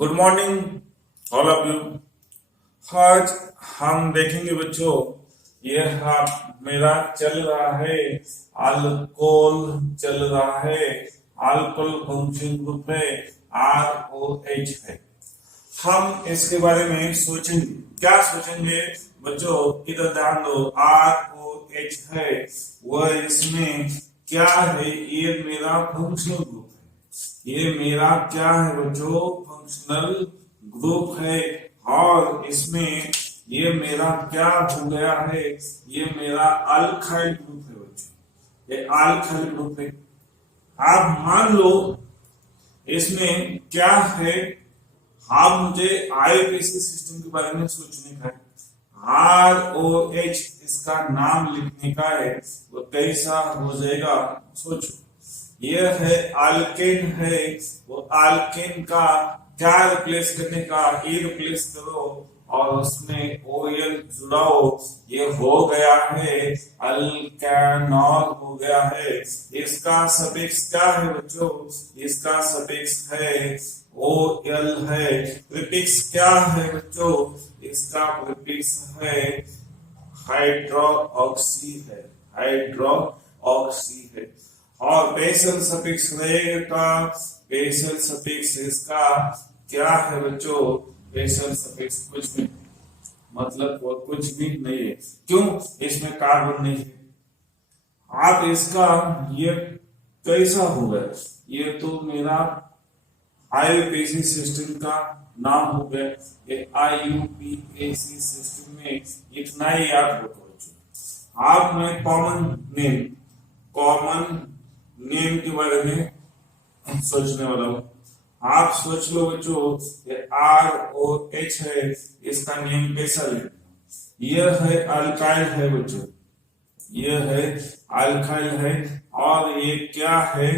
Good morning all of you. आज हम देखेंगे बच्चों, यह मेरा चल रहा है अल्कोहल, चल रहा है अल्कोहल फंक्शन ग्रुप है, ROH है। हम इसके बारे में सोचेंगे। क्या सोचेंगे बच्चों, इधर ध्यान दो। ROH है वह, इसमें क्या है, ये मेरा फंक्शनल ग्रुप है। ये मेरा क्या है बच्चों, फंक्शनल ग्रुप है। और इसमें ये मेरा क्या हो गया है, ये मेरा अल्काइल ग्रुप है बच्चों, ये अल्काइल ग्रुप है। आप मान लो इसमें क्या है, आप मुझे आईपीसी सिस्टम के बारे में सोचने का है। ROH इसका नाम लिखने का है, वो कैसा हो जाएगा सोचो। ये है अल्केन है, वो अल्केन का क्या रिप्लेस करने का, ए रिप्लेस करो और उसमें OL जुड़ाओ, ये हो गया है अल्केनॉल हो गया है। इसका सफिक्स क्या है बच्चों, इसका सफिक्स है OL है। प्रीफिक्स क्या है बच्चों, इसका प्रीफिक्स है हाइड्रोक्सी है, हाइड्रोक्सी है। और बेसल सफिक्स रहेगा, बेसल सफिक्स इसका क्या है बच्चों, बेसल सफिक्स कुछ भी, मतलब वो कुछ भी नहीं है। क्यों, इसमें कार्बन नहीं है। आप इसका ये कैसा होगा, ये तो मेरा आईयूपीएसी सिस्टम का नाम हो गया। ये आईयूपीएसी सिस्टम में इतना ही याद रखो बच्चों। आप में कॉमन नेम के बारे में सोचने वाला हूं। आप सोच लो बच्चों, ये ROH है, इसका नेम कैसा लेना। यह है अल्काइल है बच्चों, यह है अल्काइल है। और ये क्या है,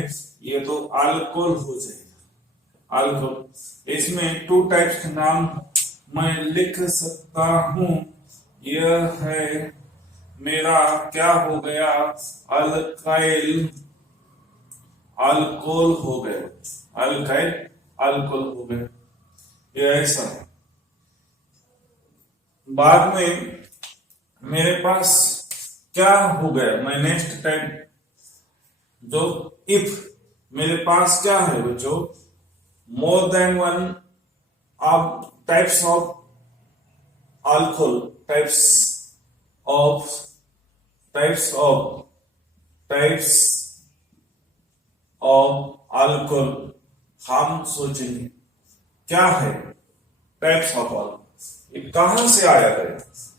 ये तो अल्कोहल हो जाएगा, अल्कोहल। इसमें 2 टाइप्स के नाम मैं लिख सकता हूं। यह है मेरा क्या हो गया, अल्काइल अल्कोहल हो गए, अल्काइल अल्कोहल हो गए, ये ऐसा है। बाद में मेरे पास क्या हो गया, मैं नेक्स्ट टाइम जो इफ मेरे पास क्या है बच्चों, more than one of types of alcohol, types of alcohol हम सोचेंगे क्या है टाइप्स ऑफ अल्कोहल, ये कहां से आया है।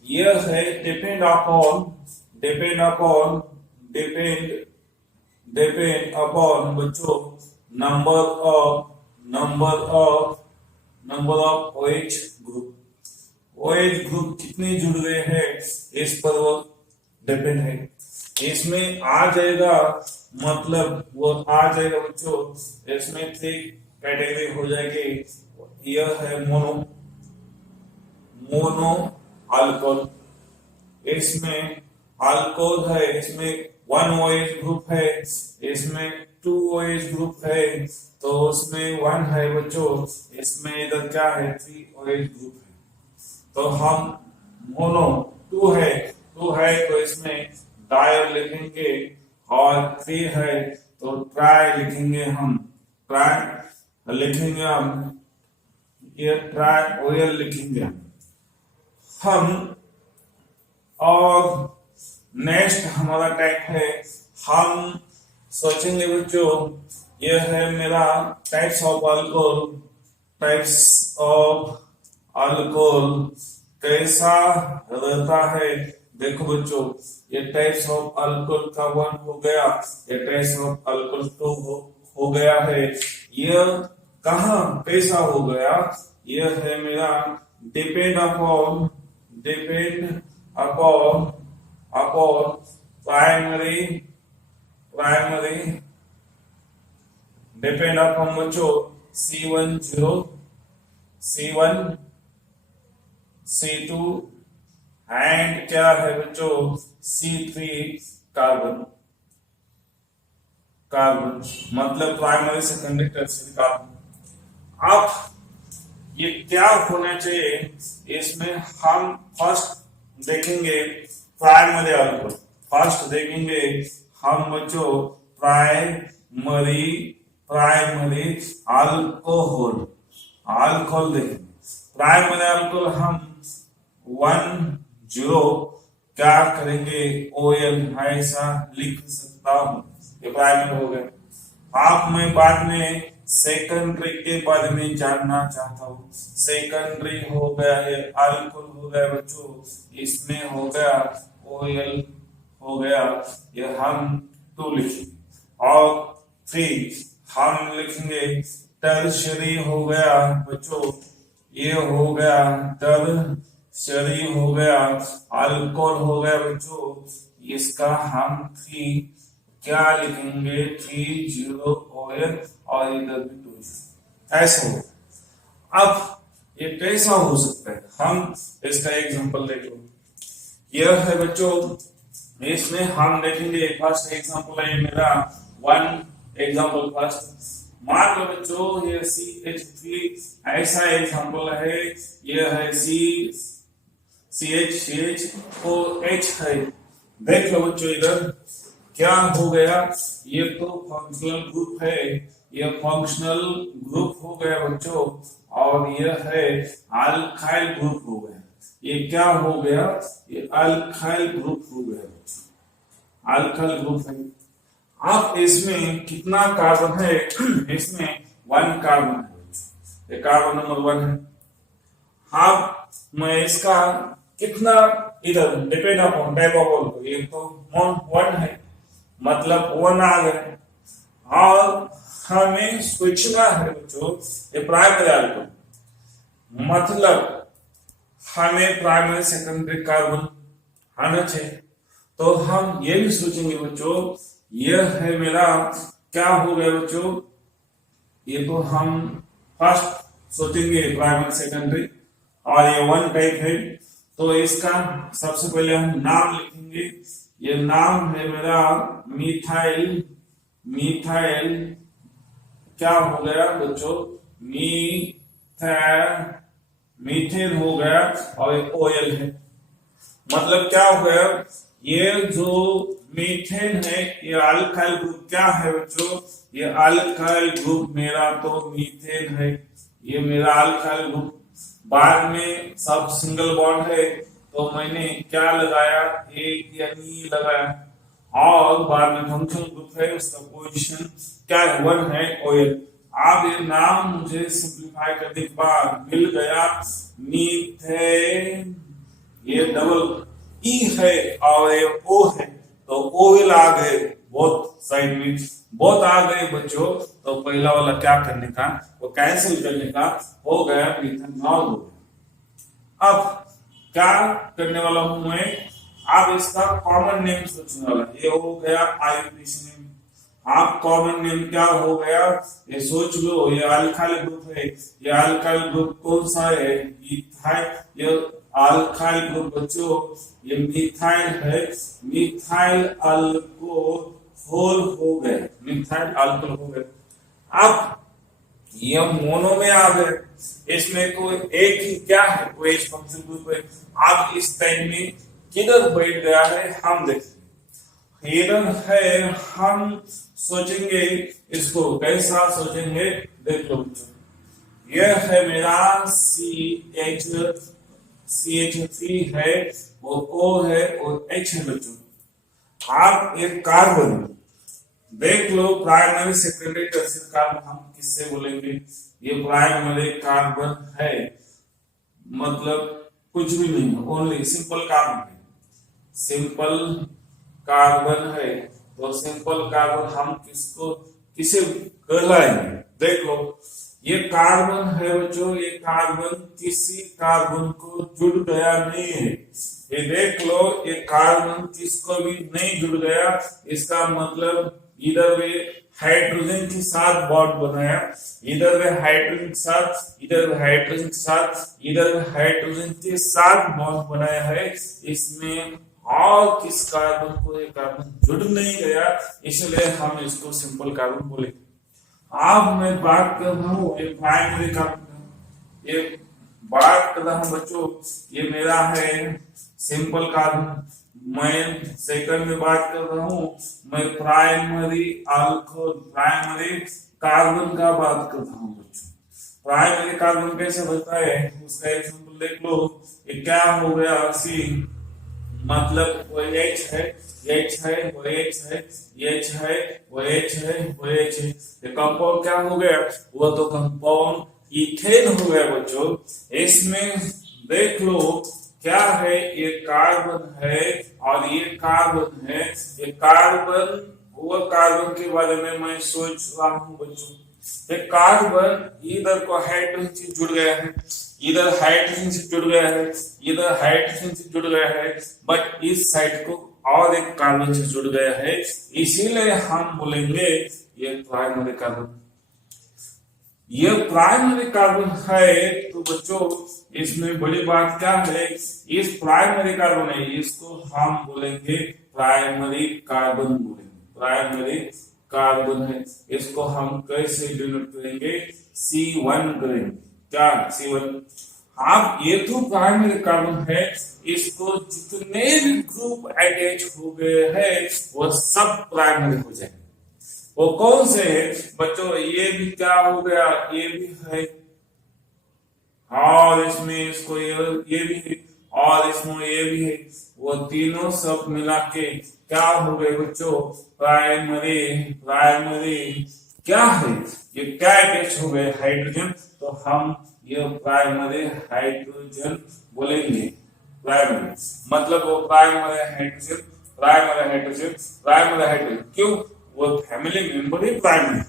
यह है डिपेंड अपॉन बच्चों number of OH group. OH group कितने जुड़ गए हैं इस पर वो डिपेंड है। इसमें आ जाएगा, मतलब वो आ जाएगा बच्चों, इसमें 3 कैटेगरी हो जाएगी। यह है मोनो अल्कोहल, इसमें अल्कोहल है, इसमें 1 OH ग्रुप है, इसमें 2 OH ग्रुप है, तो उसमें 1 है बच्चों, इसमें इधर क्या है 3 OH ग्रुप है। तो हम मोनो 2 है तो इसमें डायर लिखेंगे, और 3 है तो ट्राई लिखेंगे हम, ट्राई लिखेंगे हम, ये ट्राई OL लिखेंगे हम। और नेक्स्ट हमारा टाइप है, हम सोचेंगे बच्चों, यह है मेरा टाइप्स ऑफ अल्कोहल कैसा रहता है। देखो बच्चों, ये टाइप्स ऑफ अल्कोहल का 1 हो गया, ये टाइप्स ऑफ अल्कोहल 2 हो गया है। यह कहां कैसा हो गया, यह है मेरा depend upon primary depend upon बच्चों C1 C2 एंड क्या है बच्चों C3 कार्बन, मतलब प्राइमरी सेकेंडरी टर्शियरी कार्बन। आप ये क्या होना चाहिए, इसमें हम फर्स्ट देखेंगे प्राइमरी अल्कोहल। फर्स्ट देखेंगे हम बच्चों प्राइमरी प्राइमरी अल्कोहल अल्कोहल देखेंगे। प्राइमरी अल्कोहल हम 10 क्या करेंगे, OL ऐसा लिख सकता हूं। ये प्राइमरी हो गया। आप मैं बाद में सेकेंडरी के बारे में जानना चाहता हूँ। सेकेंडरी हो गया, ये अल्कोहल हो गया बच्चों, इसमें हो गया OL हो गया, ये हम 2 लिखेंगे। और 3 हम लिखेंगे टर्शरी हो गया बच्चों, ये हो गया टर्शरी हो गया, अल्कोहल हो गया बच्चों, इसका हम 3 क्या लिखेंगे, 30 OL और इधर भी 2 ऐसा हो। अब ये कैसा हो सकता है, हम इसका एग्जांपल देख लो। यह है बच्चों, इसमें हम देखेंगे फर्स्ट एग्जांपल है मेरा 1 एग्जांपल फर्स्ट। मान लो बच्चों ये CH3 ऐसा एग्जांपल है, ये है CH है। देख लो बच्चों इधर क्या हो गया, ये तो फंक्शनल ग्रुप है, ये फंक्शनल ग्रुप हो गया बच्चों, और ये है अल्काइल ग्रुप हो गया। ये क्या हो गया, ये अल्काइल ग्रुप हो गया बच्चों, अल्काइल ग्रुप है। अब इसमें कितना कार्बन है, इसमें 1 कार्बन है, ये कार्बन नंबर 1 है। अब मैं इसका कितना इधर डिपेंड अपॉन टाइप ऑफ ऑल्कोहल, ये तो 1 है, मतलब 1 आ गया। और हमें सोचना है बच्चों ये प्राइमरी अल्कोहल, मतलब हमें प्राइमरी सेकेंडरी कार्बन आना चाहिए। तो हम ये भी सोचेंगे बच्चों, यह है मेरा क्या हो गया बच्चों, ये तो हम फर्स्ट सोचेंगे प्राइमरी सेकेंडरी, और ये 1 टाइप है। तो इसका सबसे पहले हम नाम लिखेंगे। ये नाम है मेरा मिथाइल, मिथाइल क्या हो गया बच्चों, मीथेन हो गया, और एक OL है। मतलब क्या हो गया, ये जो मीथेन है ये अल्काइल ग्रुप क्या है बच्चों, ये अल्काइल ग्रुप मेरा तो मीथेन है, ये मेरा अल्काइल ग्रुप। बाद में सब सिंगल बॉन्ड है, तो मैंने क्या लगाया, एक या नी लगाया, और बाद में फंक्शनल ग्रुप है, उसका पोजीशन क्या है, 1 है, OL। अब ये नाम मुझे सिंप्लीफाई करने के बाद मिल गया मीथेन, ये डबल E है और ये O है, तो OL आ गए बहुत साइड में, बहुत आ गए बच्चों। तो पहला वाला क्या करने का, वो कैंसिल करने का, हो गया मिथेनॉल हो गया। अब क्या करने वाला हूं मैं, अब इसका कॉमन नेम सोचने वाला, ये हो गया IUPAC नेम। आप कॉमन नेम क्या हो गया, ये सोच लो, ये अल्काइल ग्रुप है, ये अल्काइल ग्रुप कौन सा है, इथाइल, ये अल्काइल ग्रुप बच्चों, ये मिथाइल है, मिथाइल अल्कोहल हो गए, मिथाइल अल्कोहल हो गए। अब ये मोनो में आ गए, इसमें कोई एक ही क्या है, कोई फंक्शन ग्रुप है। अब इस टाइम में किधर बैठ गया है हम देखेंगे, इधर है, हम सोचेंगे इसको कैसा सोचेंगे, देख लो बच्चों, यह है मेरा CH3 है, वो O है और H है बच्चों। आप एक कार्बन देख लो, प्राइमरी सेकेंडरी टर्शियरी कार्बन हम किससे बोलेंगे, ये प्राइमरी कार्बन है, मतलब कुछ भी नहीं, ओनली सिंपल कार्बन है, सिंपल कार्बन है। तो सिंपल कार्बन हम किसको किसे कहलाएंगे, देख लो, ये कार्बन है बच्चों, ये कार्बन किसी कार्बन को जुड़ गया नहीं है, ये देख लो, ये कार्बन किसको भी नहीं जुड़ गया, इसका मतलब इधर वे हाइड्रोजन के साथ बॉन्ड बनाया, इधर वे हाइड्रोजन के साथ, इधर वे हाइड्रोजन के साथ, इधर वे हाइड्रोजन के साथ बॉन्ड बनाया है। इसमें और किस कार्बन को ये कार्बन जुड़ नहीं गया, इसलिए हम इसको सिंपल कार्बन बोलेंगे। अब मैं बात कर रहा हूं ये प्राइमरी कार्बन, ये बात कर रहा हूं बच्चों, ये मेरा है सिंपल कार्बन। मैं सेकंड में बात कर रहा हूं, मैं प्राइमरी अल्कोहल प्राइमरी कार्बन का बात कर रहा हूं बच्चों। प्राइमरी कार्बन कैसे बनता है उसका एग्जांपल देख लो। ये क्या हो गया सी, मतलब वो H है, H है, वो H है, H है, वो H है, वो H है। ये कंपाउंड क्या हो गया, वो तो कंपाउंड इथेन हो गया बच्चों। इसमें देख लो क्या है, ये कार्बन है और ये कार्बन है। ये कार्बन, वो कार्बन के बारे में मैं सोच रहा हूँ बच्चों। ये कार्बन इधर को हाइड्रोजन से जुड़ गया है, इधर हाइड्रोजन से जुड़ गया है, इधर हाइड्रोजन से जुड़ गया है, बट इस साइड को और एक कार्बन से जुड़ गया है, इसीलिए हम बोलेंगे ये प्राइमरी कार्बन। ये प्राइमरी कार्बन है। तो बच्चों इसमें बड़ी बात क्या है, इस प्राइमरी कार्बन है, इसको हम बोलेंगे प्राइमरी कार्बन बोलेंगे, प्राइमरी कार्बन है। इसको हम कैसे डिनोट करेंगे, C1 करेंगे। क्या C1? आप ये तो प्राइमरी कार्बन है, इसको जितने भी ग्रुप अटैच हो गए हैं वो सब प्राइमरी हो जाएंगे। वो कौन से है बच्चों, ये भी क्या हो गया, ये भी है और इसमें इसको ये भी है और इसमें ये भी है। वो तीनों सब मिला के क्या हो गए बच्चों, प्राइमरी। प्राइमरी क्या है, ये क्या अटैच हो गए, हाइड्रोजन। तो हम ये प्राइमरी हाइड्रोजन बोलेंगे। प्राइमरी मतलब वो primary hydrogen, primary hydrogen, primary hydrogen. क्यों, वो फैमिली मेंबर ही प्राइमरी है।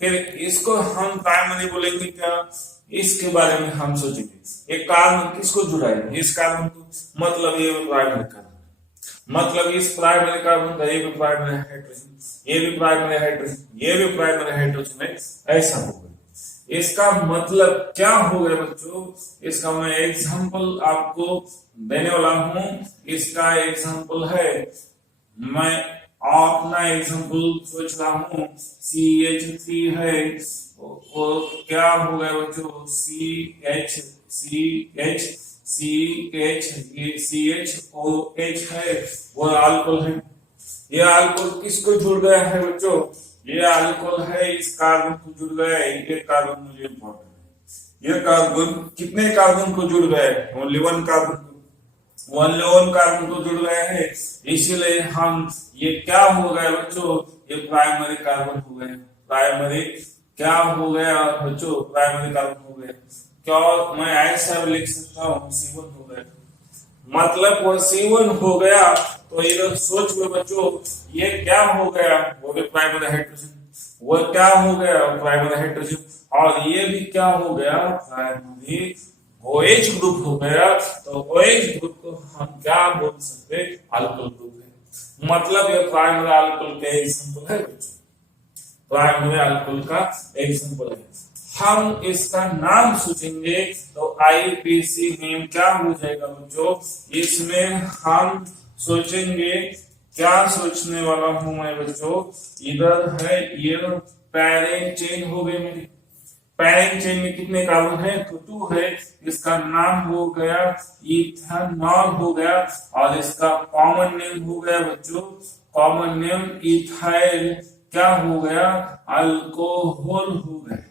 फिर इसको हम प्राइमरी बोलेंगे क्या, इसके बारे में हम सोचेंगे। एक कार्बन किसको जुड़ा है, इस कार्बन को, मतलब ये प्राइमरी कार्बन, मतलब इस प्राइमरी कार्बन का ये भी प्राइमरी हाइड्रोजन, ये भी प्राइमरी हाइड्रोजन, ये भी प्राइमरी हाइड्रोजन है, ऐसा होगा। इसका मतलब क्या हो गया बच्चों, इसका मैं एग्जांपल आपको देने वाला हूं। इसका एग्जांपल है, मैं अपना एग्जांपल सोच रहा हूं, CH3 है, वो क्या हो गया बच्चों, CH है, वो अल्कोहल है। ये अल्कोहल किसको जुड़ गया है बच्चों, ये अल्कोहल है, इस कार्बन को जुड़ गया है। ये कार्बन मुझे इंपॉर्टेंट है, ये कार्बन कितने कार्बन को जुड़ गया है, ओनली वन कार्बन को, वन कार्बन को जुड़ गया है। इसीलिए हम ये क्या हो गया बच्चों, ये प्राइमरी कार्बन हो गया। प्राइमरी क्या हो गया बच्चों, प्राइमरी कार्बन हो गया। क्या मैं ऐसा लिख सकता हूँ, C1 हो गया, मतलब वो C1 हो गया। तो इधर सोच लो बच्चों, ये क्या हो गया, वो भी प्राइमरी हाइड्रोजन, वो क्या हो गया प्राइमरी हाइड्रोजन, और ये भी क्या हो गया प्राइमरी OH ग्रुप हो गया। तो OH ग्रुप को हम क्या बोल सकते, अल्कोहल ग्रुप है। मतलब ये प्राइमरी अल्कोहल का एग्जांपल है बच्चों, प्राइमरी अल्कोहल का एग्जांपल है। हम इसका नाम सोचेंगे तो IPC नेम क्या हो जाएगा बच्चों, इसमें हम सोचेंगे, क्या सोचने वाला हूं मैं बच्चों, इधर है ये पैरेंट चेन हो गई मेरी। पैरेंट चेन में कितने कार्बन है, तो 2 है। इसका नाम हो गया इथेनॉल हो गया, और इसका कॉमन नेम हो गया बच्चों, कॉमन नेम इथाइल क्या हो गया, अल्कोहल हो गया,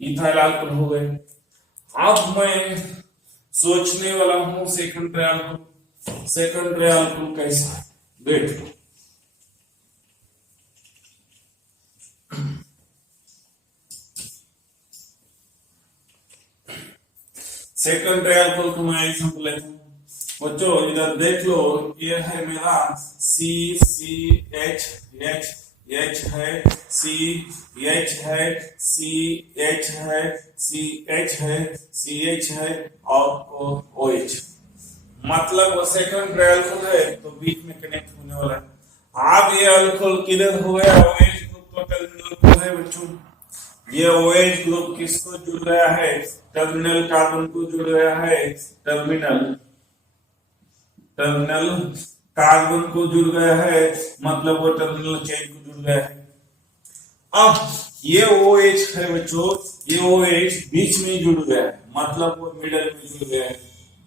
इथाइल अल्कोहल हो गए। अब मैं सोचने वाला हूं सेकेंडरी अल्कोहल। सेकेंडरी अल्कोहल कैसा है देख लो। सेकेंडरी अल्कोहल को मैं एग्जांपल लेता हूं बच्चों, इधर देख लो, ये है मेरा CCH, H है, CH है, CH है, CH है, CH है और OH, मतलब वो सेकेंडरी अल्कोहल है, तो बीच में कनेक्ट होने वाला है। अब ये अल्कोहल किधर हो गया, OH ग्रुप तो टर्मिनल को है बच्चों। ये OH ग्रुप किसको जुड़ गया है, टर्मिनल कार्बन को जुड़ गया है, टर्मिनल कार्बन को जुड़ गया है, मतलब वो टर्मिनल चेन को जुड़ गया है। अब ये OH है बच्चों, ये OH बीच में जुड़ गया है, मतलब वो मिडल में जुड़ गया है,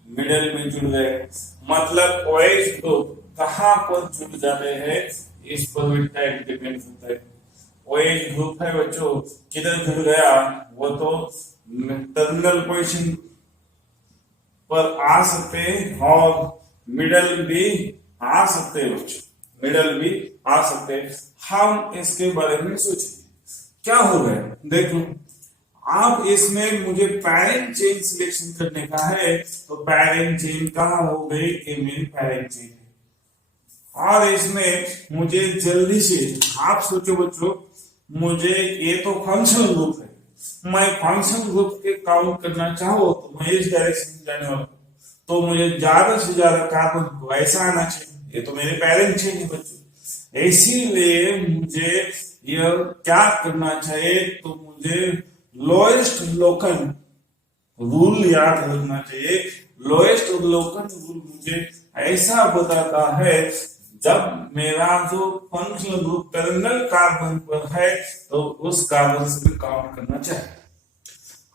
मिडल में जुड़ गए, मतलब OH ग्रुप कहाँ पर जुड़ जाते हैं इस पर भी टाइम डिपेंड होता है। OH ग्रुप है बच्चों, किधर जुड़ गया, वो तो टर्मिनल पोजीशन पर आ सकते हैं और मिडल भी आ सकते हैं बच्चों, मिडल भी आ सकते हैं। हम इसके बारे में सोचेंगे क्या हो गया। देखो आप इसमें मुझे पैरेंट चेन सिलेक्शन करने का है, तो पैरेंट चेन कहाँ हो गई, ये मेरी पैरेंट चेन है। और इसमें मुझे जल्दी से, आप सोचो बच्चों, मुझे ये तो फंक्शनल ग्रुप है, मैं फंक्शनल ग्रुप के काउंट करना चाहो तो मैं इस डायरेक्शन में जाने वाला, तो मुझे ज्यादा से ज्यादा कार्बन वैसा आना चाहिए, ये तो मेरे पेरेंट चेन है बच्चों। इसीलिए मुझे यह क्या करना चाहिए, तो मुझे लोएस्ट अवलोकन रूल याद रखना चाहिए। लोएस्ट अवलोकन रूल मुझे ऐसा बताता है, जब मेरा जो फंक्शनल ग्रुप टर्मिनल कार्बन पर है तो उस कार्बन से भी काउंट करना चाहिए।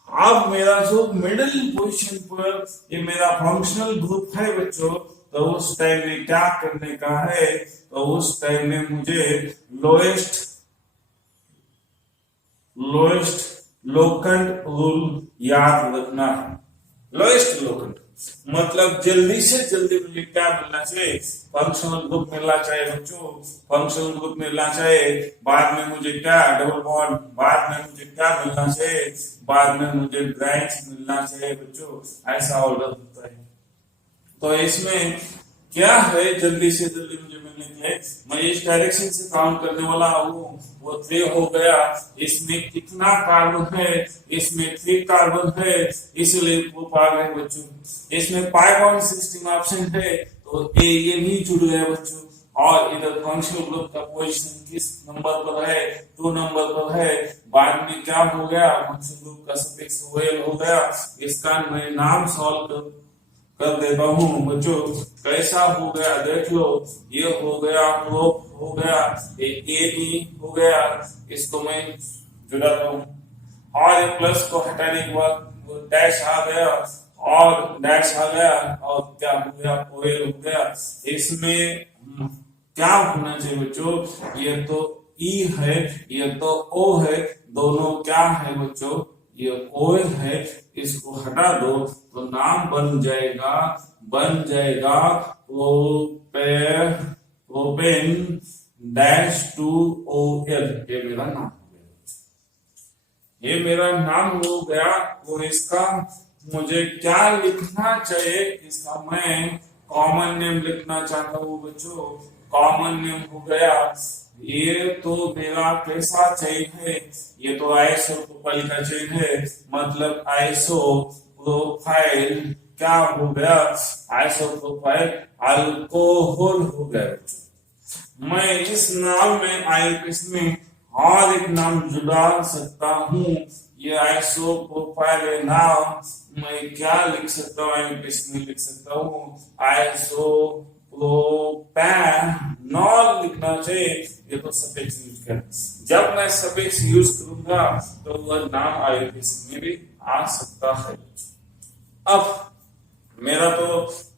अब मेरा जो मिडिल पोजीशन पर ये मेरा फंक्शनल ग्रुप है बच्चों, तो उस टाइम में क्या करने का है, तो उस टाइम में मुझे लोएस्ट लोकेंट रूल याद रखना है। लोएस्ट लोकेंट मतलब जल्दी से जल्दी मुझे क्या मिलना चाहिए, फंक्शनल ग्रुप मिलना चाहिए बच्चों, फंक्शनल ग्रुप मिलना चाहिए। बाद में मुझे क्या, डबल बॉन्ड, बाद में मुझे क्या मिलना चाहिए, बाद में मुझे ब्रांच मिलना चाहिए बच्चों, ऐसा ऑर्डर होता है। तो इसमें क्या है, जल्दी से जल्दी मुझे मिलने के लिए मैं इस डायरेक्शन से काउंट करने वाला हूँ, वो 3 हो गया। इसमें कितना कार्बन है, इसमें 3 कार्बन है, इसलिए ग्रुप आ गए बच्चों। इसमें पाई बॉन्ड सिस्टम ऑप्शन है, तो ये भी जुड़ गया बच्चों। और इधर फंक्शनल ग्रुप का पोजीशन किस नंबर पर है, 2 नंबर पर है। बाद में क्या हो गया, फंक्शनल ग्रुप का सफिक्स OL हो गया। इसका मैं नाम सॉल्व कर देता हूँ बच्चों, कैसा हो गया देख लो। ये हो गया ग्रुप, हो गया ये भी हो गया, इसको मैं जुड़ाता हूँ और ये प्लस को हटाने के बाद डैश आ गया और डैश आ गया और क्या हो गया, OL हो गया। इसमें क्या होना चाहिए बच्चों, ये तो E है, ये तो O है, दोनों क्या है बच्चों, ये OL है, इसको हटा दो तो नाम बन जाएगा प्रोपेन डैश 2OL। ये मेरा नाम हो गया, ये मेरा नाम हो गया। तो इसका मुझे क्या लिखना चाहिए, इसका मैं कॉमन नेम लिखना चाहता हूँ बच्चों। कॉमन नेम हो गया, ये तो मेरा कैसा चेन है, ये तो आइसो प्रोफाइल का चेन है, मतलब आइसो प्रोफाइल क्या हो गया, आइसो प्रोफाइल अल्कोहल हो गया। मैं इस नाम में इसमें और एक नाम जुड़ा सकता हूँ, ये आइसो प्रोफाइल है नाम, मैं क्या लिख सकता हूँ, इसमें लिख सकता हूँ आइसो प्रोपैनॉल लिखना चाहिए। ये तो सफिक्स यूज कर, जब मैं सफिक्स यूज करूंगा तो वह नाम आयुर्वेद में भी आ सकता है। अब मेरा तो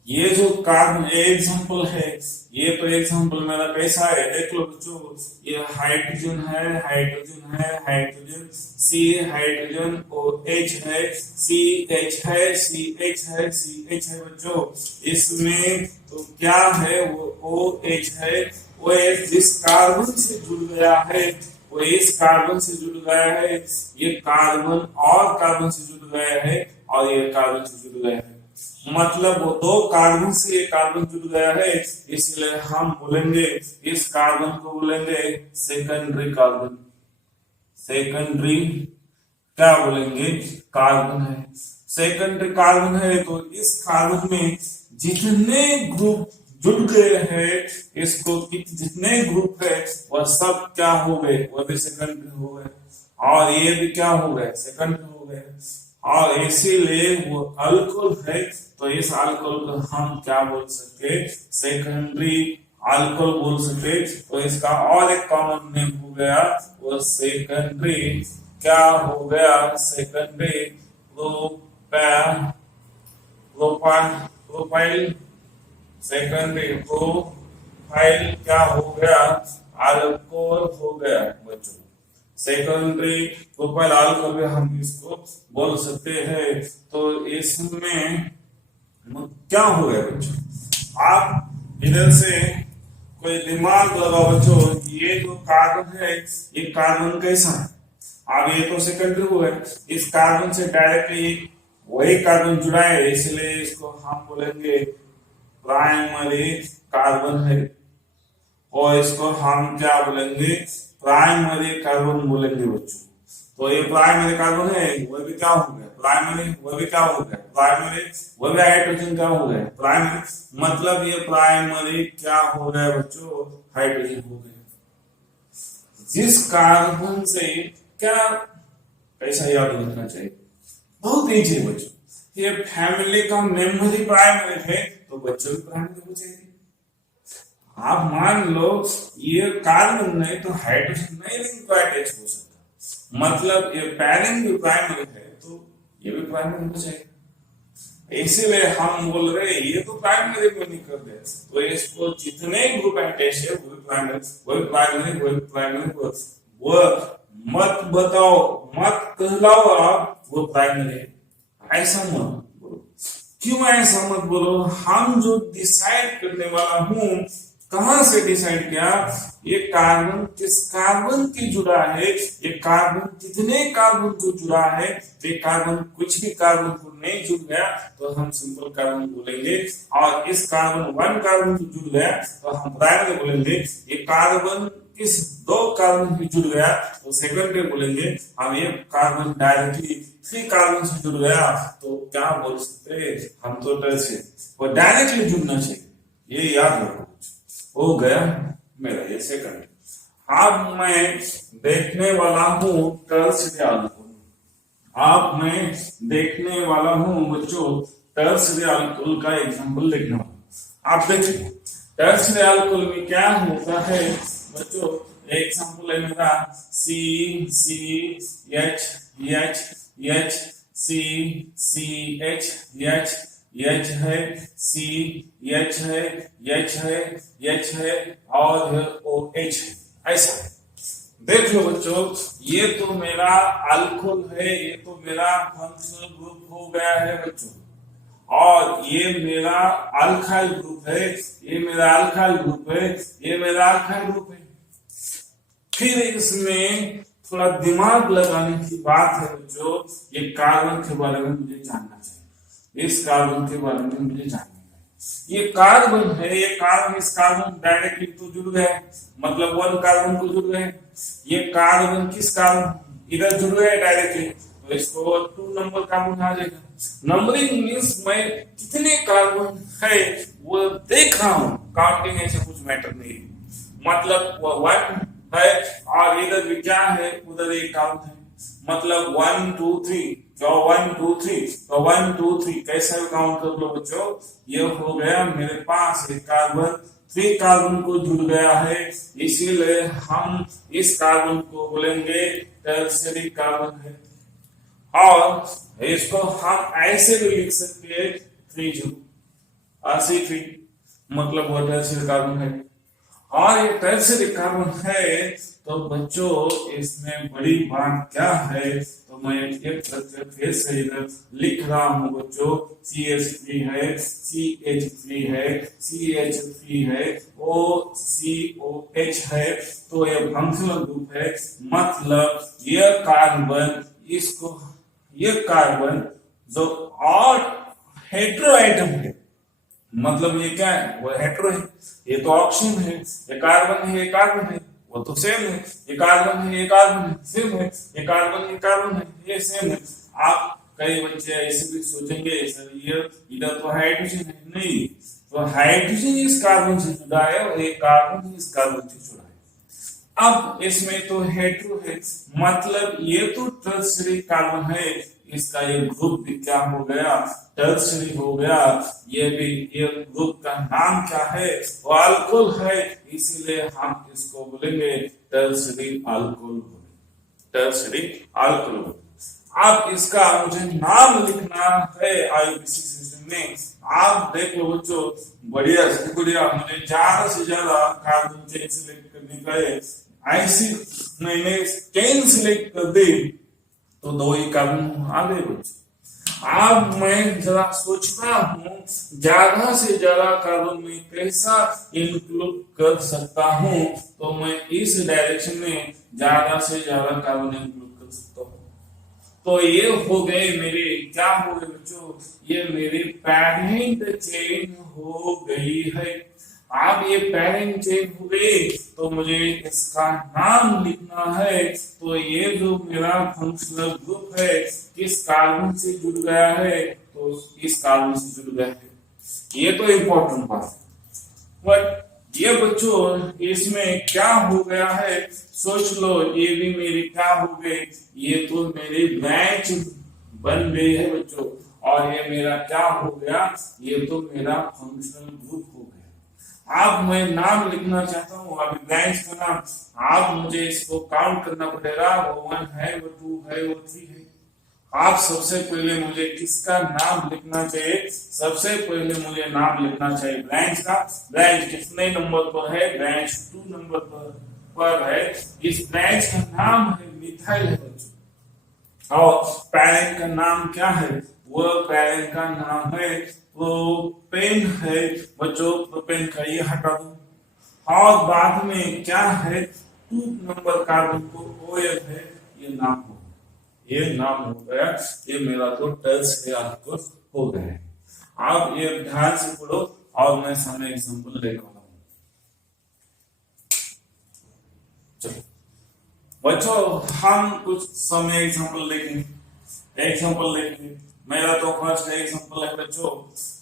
ये जो कार्बन एग्जांपल है, ये तो एग्जांपल मेरा कैसा है देख लो बच्चों। ये हाइड्रोजन है, हाइड्रोजन है, हाइड्रोजन C, हाइड्रोजन OH है, CH है, CH है, CH है बच्चों। इसमें तो क्या है, वो OH है, OH जिस कार्बन से जुड़ गया है वो इस कार्बन से जुड़ गया है, ये कार्बन और कार्बन से जुड़ गया है और ये कार्बन से जुड़ गया है, मतलब वो 2 कार्बन से ये कार्बन जुड़ गया है। इसलिए हम बोलेंगे इस कार्बन को बोलेंगे सेकेंडरी कार्बन। सेकेंडरी क्या बोलेंगे, कार्बन है, सेकेंडरी कार्बन है। तो इस कार्बन में जितने ग्रुप जुड़ गए हैं, इसको जितने ग्रुप है वह सब क्या हो गए, वह भी सेकेंडरी हो गए और ये भी क्या हो गए, सेकेंडरी हो गए। और इसीलिए वो अल्कोहल है, तो इस अल्कोहल को हम क्या बोल सकते, सेकेंडरी अल्कोहल बोल सकते। तो इसका और एक कॉमन नेम हो गया वो सेकेंडरी, क्या हो गया, सेकेंडरी प्रोपाइल, सेकेंडरी प्रोपाइल क्या हो गया, अल्कोहल हो गया बच्चों। सेकेंडरी प्रोपाइल अल्कोहल भी हम इसको बोल सकते हैं। तो इसमें क्या हो गया बच्चों, आप इधर से कोई दिमाग लगाओ बच्चों, ये जो कार्बन है ये कार्बन कैसा है, अब ये तो सेकेंडरी हो गया, इस कार्बन से डायरेक्टली वही कार्बन जुड़ा है, इसलिए इसको हम बोलेंगे प्राइमरी कार्बन है, और इसको हम क्या बोलेंगे, प्राइमरी कार्बन बोलेंगे बच्चों। तो ये प्राइमरी कार्बन है, वो भी क्या हो गया प्राइमरी, वो भी क्या हो गया प्राइमरी, वो भी हाइड्रोजन क्या हो गया प्राइमरी, मतलब ये प्राइमरी क्या हो गया बच्चों, हाइड्रोजन हो गया। जिस कार्बन से क्या, कैसा याद रखना चाहिए, बहुत इजी है बच्चों, ये फैमिली का मेंबर ही प्राइमरी है तो बच्चों भी प्राइमरी हो जाएगी। आप मान लो ये कार्बन नहीं तो हाइड्रोजन नहीं रिंग को अटैच हो सकता, मतलब ये पैरिंग भी प्राइमरी है तो ये भी प्राइमरी हो जाएगा। इसीलिए हम बोल रहे हैं ये तो प्राइमरी को नहीं कर दे, तो इसको जितने ग्रुप अटैच है वो प्राइमरी, वो प्राइमरी, वो प्राइमरी, वो मत बताओ, मत कहलाओ आप वो प्राइमरी है, ऐसा मत बोलो। क्यों ऐसा मत बोलो, हम जो डिसाइड करने वाला हूं, कहां से डिसाइड किया, ये कार्बन किस कार्बन की जुड़ा है, ये कार्बन कितने कार्बन को जुड़ा है, तो ये कार्बन कुछ भी कार्बन को नहीं जुड़ गया तो हम सिंपल कार्बन बोलेंगे, और इस कार्बन वन कार्बन को जुड़ गया तो हम प्राइमरी बोलेंगे। ये कार्बन किस दो कार्बन भी जुड़ गया तो सेकेंडरी बोलेंगे। हम ये कार्बन डायरेक्टली 3 कार्बन से जुड़ गया तो क्या बोल सकते, हम तो टर्शियरी, वो डायरेक्टली जुड़ना चाहिए, ये याद रखो। हो गया मेरा ये सेकंड। अब मैं देखने वाला हूं टर्शियरी अल्कोहल, अब मैं देखने वाला हूं बच्चों टर्शियरी अल्कोहल का एग्जांपल लिखना। आप देखिए टर्शियरी अल्कोहल में क्या होता है बच्चों, एग्जांपल है मेरा C C H H H C C H H H है, C H है, H है, H है और OH है, ऐसा है। देख लो बच्चों, ये तो मेरा अल्कोहल है, ये तो मेरा फंक्शनल ग्रुप हो गया है बच्चों, और ये मेरा अल्काइल ग्रुप है, ये मेरा अल्काइल ग्रुप है, ये मेरा अल्काइल ग्रुप है। फिर इसमें थोड़ा दिमाग लगाने की बात है बच्चों, ये कार्बन के बारे में मुझे जानना चाहिए, इस कार्बन के बारे में मुझे जानना है। ये कार्बन है, ये कार्बन इस कार्बन डायरेक्टली तो जुड़ गए, मतलब वन कार्बन को जुड़ गए। ये कार्बन किस कार्बन इधर जुड़ गए डायरेक्टली, तो इसको 2 नंबर कार्बन आ जाएगा। नंबरिंग मींस मैं कितने कार्बन है वो देख रहा हूं, काउंटिंग ऐसे कुछ मैटर नहीं, मतलब 1 है और इधर भी क्या है, उधर एक कार्बन है, मतलब 1 2 3, जो 1 2 3, तो 1 2 3 कैसे काउंट कर लो बच्चों, ये हो गया मेरे पास एक कार्बन 3 कार्बन को जुड़ गया है, इसीलिए हम इस कार्बन को बोलेंगे टर्शियरी कार्बन है। और इसको हम ऐसे भी लिख सकते हैं 3 C3, मतलब वो टर्शियरी कार्बन है। और ये टर्शियरी कार्बन है तो बच्चों इसमें बड़ी बात क्या है, तो मैं एक करके फिर से इधर लिख रहा हूं बच्चों, CH3 है, CH3 है, CH3 है, OCOH है, तो ये फंक्शनल ग्रुप है, मतलब ये कार्बन, इसको ये कार्बन जो और हेटेरो आइटम है, मतलब ये क्या है, वो हेटेरो है, ये तो ऑक्सीजन है, ये कार्बन है, ये कार्बन है, वो तो सेम है, ये कार्बन है, ये कार्बन है, सेम है, ये कार्बन, ये कार्बन है, ये सेम है। आप कई बच्चे ऐसे भी सोचेंगे सर ये इधर तो हाइड्रोजन है, नहीं, तो हाइड्रोजन इस कार्बन से जुड़ा है और ये कार्बन इस कार्बन से जुड़ा है। अब इसमें तो हेटेरो है, मतलब ये तो टर्शियरी कार्बन है, इसका ये ग्रुप भी क्या हो गया, टर्शरी हो गया। ये भी ये ग्रुप का नाम क्या है, वो अल्कोहल है, इसीलिए हम इसको बोलेंगे टर्शरी अल्कोहल, टर्शरी अल्कोहल। आप इसका मुझे नाम लिखना है आईयूपीएसी सिस्टम में। आप देख लो बच्चों, बढ़िया से बढ़िया, मुझे ज्यादा से ज्यादा कार्बन चेन सिलेक्ट करने का है। ऐसी मैंने चेन सिलेक्ट कर दी तो 2 ही कार्बन आ गए बच्चों। अब मैं जरा सोचता हूँ ज्यादा से ज्यादा कार्बन में कैसा इंक्लूड कर सकता हूँ, तो मैं इस डायरेक्शन में ज्यादा से ज्यादा कार्बन इंक्लूड कर सकता हूँ। तो ये हो गए मेरे, क्या हो गए बच्चों, ये मेरी पैरेंट चेन हो गई है। अब ये पैरेंट चेन हो गई तो मुझे इसका नाम लिखना है। तो ये जो मेरा फंक्शनल ग्रुप है किस कार्बन से जुड़ गया है, तो इस कार्बन से जुड़ गया है। ये तो इम्पोर्टेंट बात है। बट ये बच्चों इसमें क्या हो गया है, सोच लो, ये भी मेरी क्या हो गई, ये तो मेरी ब्रांच बन गई है बच्चों। और ये मेरा क्या हो गया, ये तो मेरा फंक्शनल ग्रुप हो गया। अब मैं नाम लिखना चाहता हूँ, अभी ब्रांच का नाम, आप मुझे इसको काउंट करना पड़ेगा, वो 1 है, वो 2 है, वो 3 है। आप सबसे पहले मुझे किसका नाम लिखना चाहिए, सबसे पहले मुझे नाम लिखना चाहिए ब्रांच का। ब्रांच कितने नंबर पर है, ब्रांच 2 नंबर पर है। इस ब्रांच का नाम है मिथाइल है बच्चों। और पैरेंट का नाम क्या है, वो पैरेंट का नाम है प्रोपेन है बच्चों। प्रोपेन का ये हटा दो। और बाद में क्या है, 2 नंबर कार्बन को OL है, ये नाम हो, ये नाम हो गया, ये मेरा तो टर्शरी अल्कोहल हो गया। आप ये ध्यान से पढ़ो और मैं सामने एग्जांपल लेकर आऊंगा। चलो बच्चों, हम कुछ समय एग्जांपल लेंगे। मेरा तो फर्स्ट एग्जांपल है बच्चों,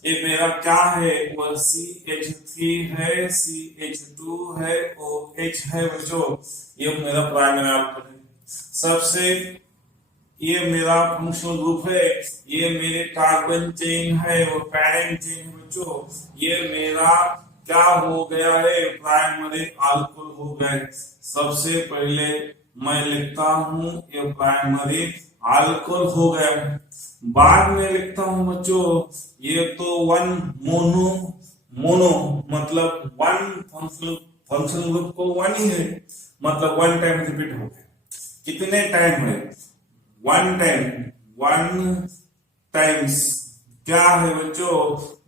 ये मेरा क्या है, वो CH3 है, CH2 है, OH है बच्चों। ये मेरा प्राइमरी अल्कोहल है। सबसे ये मेरा फंक्शनल ग्रुप है, ये मेरे कार्बन चेन है, वो पैरेंट चेन है बच्चों। ये मेरा क्या हो गया है, प्राइमरी अल्कोहल हो गए। सबसे पहले मैं लिखता हूँ ये प्राइमरी अल्कोहल हो गया। बाद में लिखता हूँ बच्चों, ये तो 1 मोनो मतलब 1 फंक्शनल ग्रुप को 1 ही है, मतलब 1 टाइम रिपीट हो गया। कितने टाइम है, 1 टाइम्स क्या है बच्चों,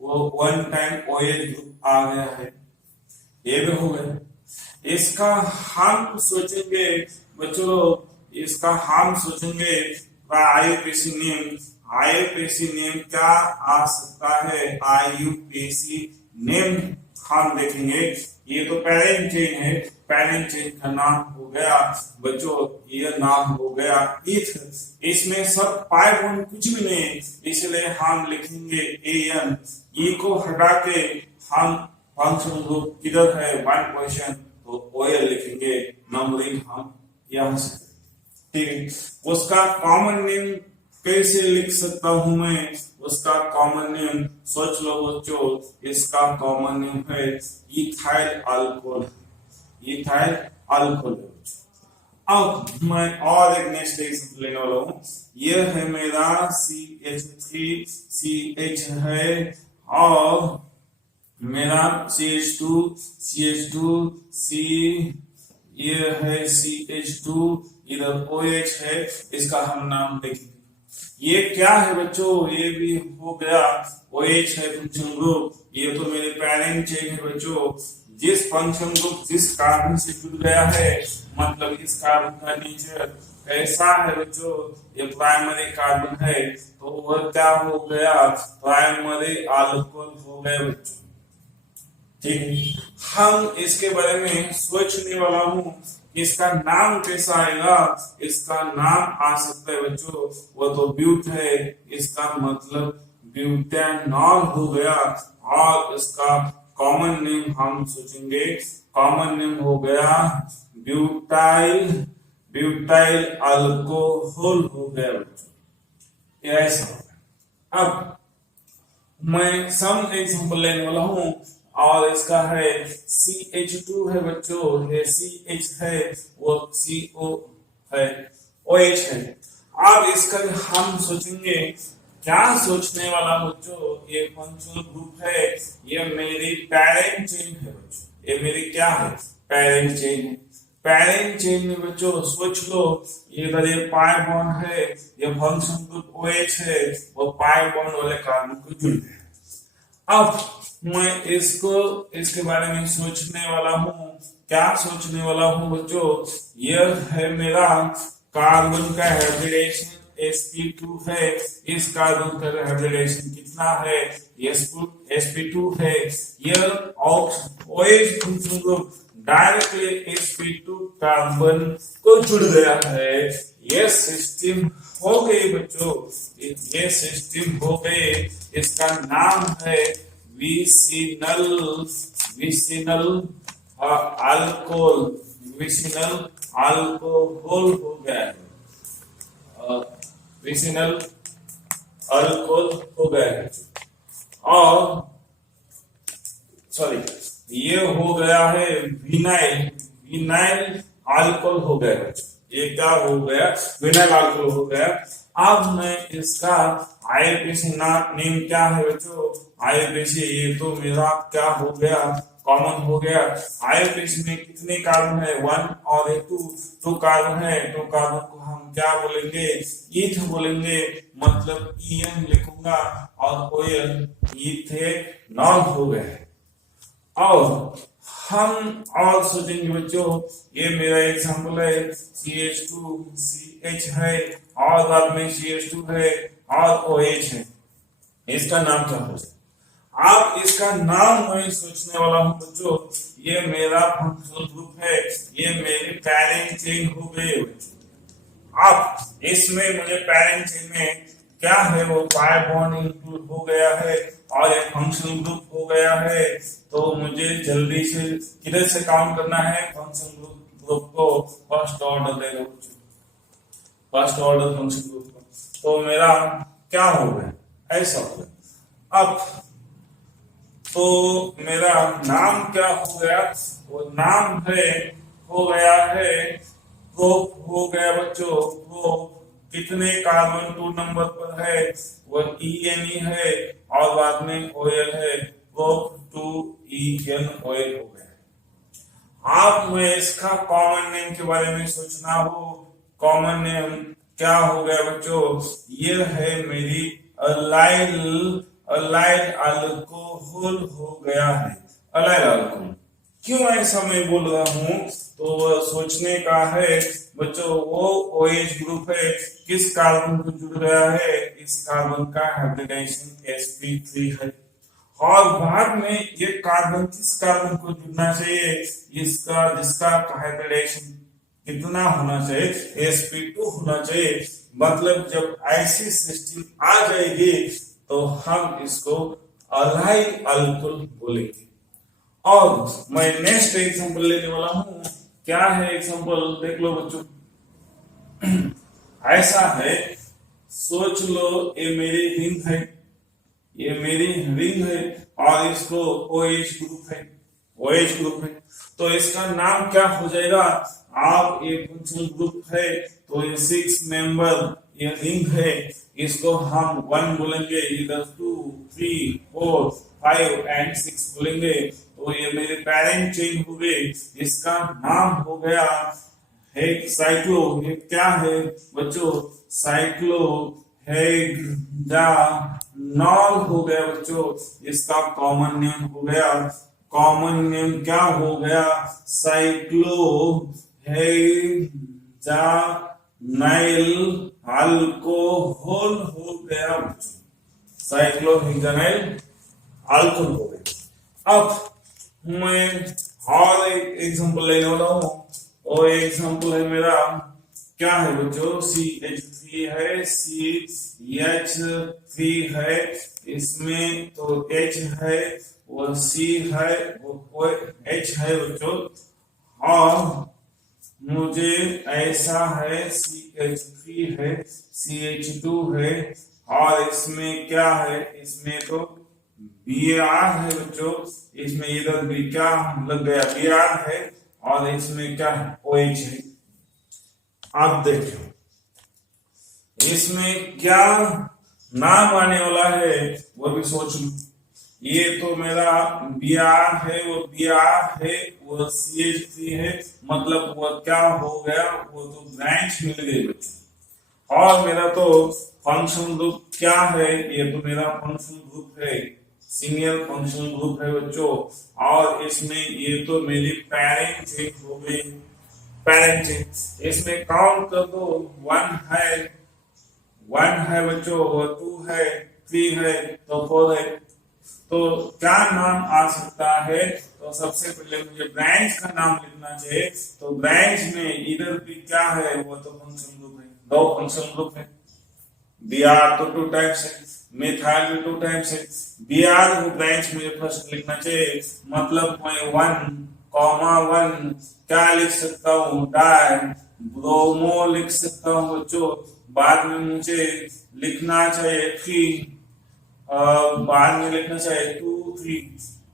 वो 1 टाइम OH ग्रुप आ गया है। ये भी हो गया। इसका हम सोचेंगे बच्चों, इसका हम सोचेंगे आईयूपीएसी नेम क्या आ सकता है, आईयूपीएसी नेम हम देखेंगे। ये तो पैरेंट चेन है, पैरेंट चेन का नाम हो गया बच्चों, ये नाम हो गया इथ। इसमें सब पाई बॉन्ड कुछ भी नहीं, इसलिए हम लिखेंगे AN। ई को हटा के हम फंक्शनल ग्रुप किधर है, 1 पोजीशन, तो OL लिखेंगे। नंबरिंग हम यहां से, ठीक है। उसका कॉमन नेम कैसे लिख सकता हूं मैं, उसका कॉमन नेम सोच लो बच्चों, इसका कॉमन नेम है इथाइल अल्कोहल, इथाइल अल्कोहल। अब मैं और एक नेक्स्ट एग्जांपल लेने वाला हूं। ये है मेरा CH3, CH है, और मेरा CH2, C, ये है CH2, इधर OH है, इसका हम नाम देखेंगे। ये क्या है बच्चों, ये भी हो गया OH है फंक्शन ग्रुप। ये तो मेरे पैरेंट चेन है बच्चों। जिस फंक्शन ग्रुप जिस कार्बन से जुड़ गया है, मतलब इस कार्बन का नेचर कैसा है बच्चों, ये प्राइमरी कार्बन है, तो वह क्या हो गया, प्राइमरी अल्कोहल हो गया बच्चों। ठीक है, हम इसके बारे में सोचने वाला हूँ, इसका नाम कैसा आएगा। इसका नाम आ सकता है बच्चों, वो तो ब्यूट है, इसका मतलब ब्यूटेनॉल हो गया। और इसका कॉमन नेम हम सोचेंगे, कॉमन नेम हो गया ब्यूटाइल अल्कोहल हो गया बच्चों। ये ऐसा होगा। अब मैं सम एग्जांपल लेने वाला हूं और इसका है CH2 है बच्चों, ये CH है, वो CO है, OH है। अब इसका हम सोचेंगे, क्या सोचने वाला बच्चों, ये फंक्शनल ग्रुप है, ये मेरी पेरेंट चेन है बच्चों, ये मेरी क्या है, पेरेंट चेन है। पेरेंट चेन में बच्चों सोच लो, इधर ये पाई बॉन्ड है, ये फंक्शन ग्रुप OH है, वो पाई बॉन्ड वाले कार्बन को जुड़ गए। अब मैं इसको इसके बारे में सोचने वाला हूँ, क्या सोचने वाला हूँ बच्चों, यह है मेरा कार्बन का हाइब्रिडेशन sp2 है, इस कार्बन का हाइब्रिडेशन कितना है, sp2 है। यह OH function group directly sp2 carbon को जुड़ गया है। ये सिस्टम हो गई बच्चों, ये सिस्टम हो गई। इसका नाम है विसिनल अल्कोहल, विसिनल अल्कोहल हो गया है, विसिनल अल्कोहल हो गया है। और सॉरी, ये हो गया है विनाइल अल्कोहल हो गया है। ये क्या हो गया, विनाइल अल्कोहल हो गया। अब मैं इसका आईपीसी नेम क्या है बच्चों, आईपीसी, ये तो मेरा क्या हो गया, कॉमन हो गया। आईपीसी में कितने कार्बन है, 1 और 2 कार्बन है। 2 कार्बन को हम क्या बोलेंगे, ईथ बोलेंगे, मतलब EN लिखूंगा, और OL इथेनॉल हो गए। और हम और सोचेंगे बच्चों, ये मेरा एग्जांपल है, CH2 CH है, और बाद में CH2 है और OH है। इसका नाम क्या हो जाए, आप इसका नाम मैं सोचने वाला हूं बच्चों। ये मेरा फंक्शनल ग्रुप है, ये मेरी पेरेंट चेन हो गई। अब इसमें मुझे पेरेंट चेन में क्या है, वो पाई बॉन्ड इंक्लूड हो गया है और एक फंक्शनल ग्रुप हो गया है। तो मुझे जल्दी से किधर से काउंट करना है, फंक्शनल ग्रुप को फर्स्ट ऑर्डर दे दो, फर्स्ट ऑर्डर फंक्शन ग्रुप को। तो मेरा क्या हो गया, ऐसा हो गया। अब तो मेरा नाम क्या हो गया, वो नाम है, हो गया है ग्रुप, हो गया बच्चों ग्रुप। कितने कार्बन 2 नंबर पर है, वो ENE है, और बाद में OL है, ग्रुप 2ENOL हो गया। आप में इसका कॉमन नेम के बारे में सोचना हो, कॉमन नेम क्या हो गया बच्चों, ये है मेरी अलाइल अल्कोहल हो गया है, अलाइल अल्कोहल। क्यों ऐसा मैं बोल रहा हूँ, तो सोचने का है बच्चों, वो OH ग्रुप है, किस कार्बन को जुड़ गया है, इस कार्बन का हाइब्रिडेशन sp3 है। और बाद में ये कार्बन किस कार्बन को जुड़ना चाहिए, इसका जिसका हाइब्रिडेशन कितना होना चाहिए, sp2 होना चाहिए। मतलब जब ऐसी सिस्टम आ जाएगी तो हम इसको अलाइल अल्कोहल बोलेंगे। और मैं नेक्स्ट एग्जांपल लेने वाला हूं, क्या है एग्जांपल, देख लो बच्चों। ऐसा है, सोच लो, ये मेरी रिंग है, ये मेरी रिंग है, और इसको OH ग्रुप है, OH ग्रुप है। तो इसका नाम क्या हो जाएगा, आप एक फंक्शनल ग्रुप है, तो ये 6 मेंबर ये रिंग है, इसको हम 1 बोलेंगे, इधर 2 3 4 5 एंड 6 बोलेंगे। तो ये मेरे पेरेंट चेन हो गई, इसका नाम हो गया है साइक्लो। ये क्या है बच्चों, साइक्लो हेक्सानॉल हो गया बच्चों, इसका कॉमन नेम हो गया। कॉमन नेम क्या हो गया, साइक्लो हेक्सानाइल अल्कोहल हो गया बच्चों, साइक्लो हेक्सानाइल अल्कोहल हो गया। अब मैं और एक एग्जांपल लेने वाला हूँ, और एग्जांपल है मेरा, क्या है बच्चों, CH3 है, CH3 है, इसमें तो H है, वो C है, वो H है बच्चों। और मुझे ऐसा है, CH3 है, CH2 है, और इसमें क्या है, इसमें तो बी आर है बच्चों, इसमें इधर भी क्या लग गया, बी आर है, और इसमें क्या है, ओ एच है। आप देखो इसमें क्या नाम आने वाला है वो भी सोच लो। ये तो मेरा बी आर है, वो बी आर है, वो सी एच थ्री है, मतलब वो क्या हो गया, वो तो ब्रांच मिल गई बच्चों। और मेरा तो फंक्शन ग्रुप क्या है, ये तो मेरा फंक्शन ग्रुप है, सीनियर फंक्शन ग्रुप है बच्चों। और इसमें ये तो मेरी पेरेंट चेक हो गई, पेरेंट चेक। इसमें काउंट कर दो, वन है बच्चों, वो टू है, थ्री है, तो फोर है। तो क्या नाम आ सकता है, तो सबसे पहले मुझे ब्रांच का नाम लिखना चाहिए। तो ब्रांच में इधर भी क्या है, वो तो फंक्शन ग्रुप है, दो फंक्शन ग्रुप है। बी आर तो टू टाइप्स है, मिथाइल भी टू टाइप्स है। बी आर को ब्रांच मुझे फर्स्ट लिखना चाहिए, मतलब मैं 1,1 क्या लिख सकता हूँ, डाई ब्रोमो लिख सकता हूँ बच्चों। बाद में मुझे लिखना चाहिए 3, बाद में लिखना चाहिए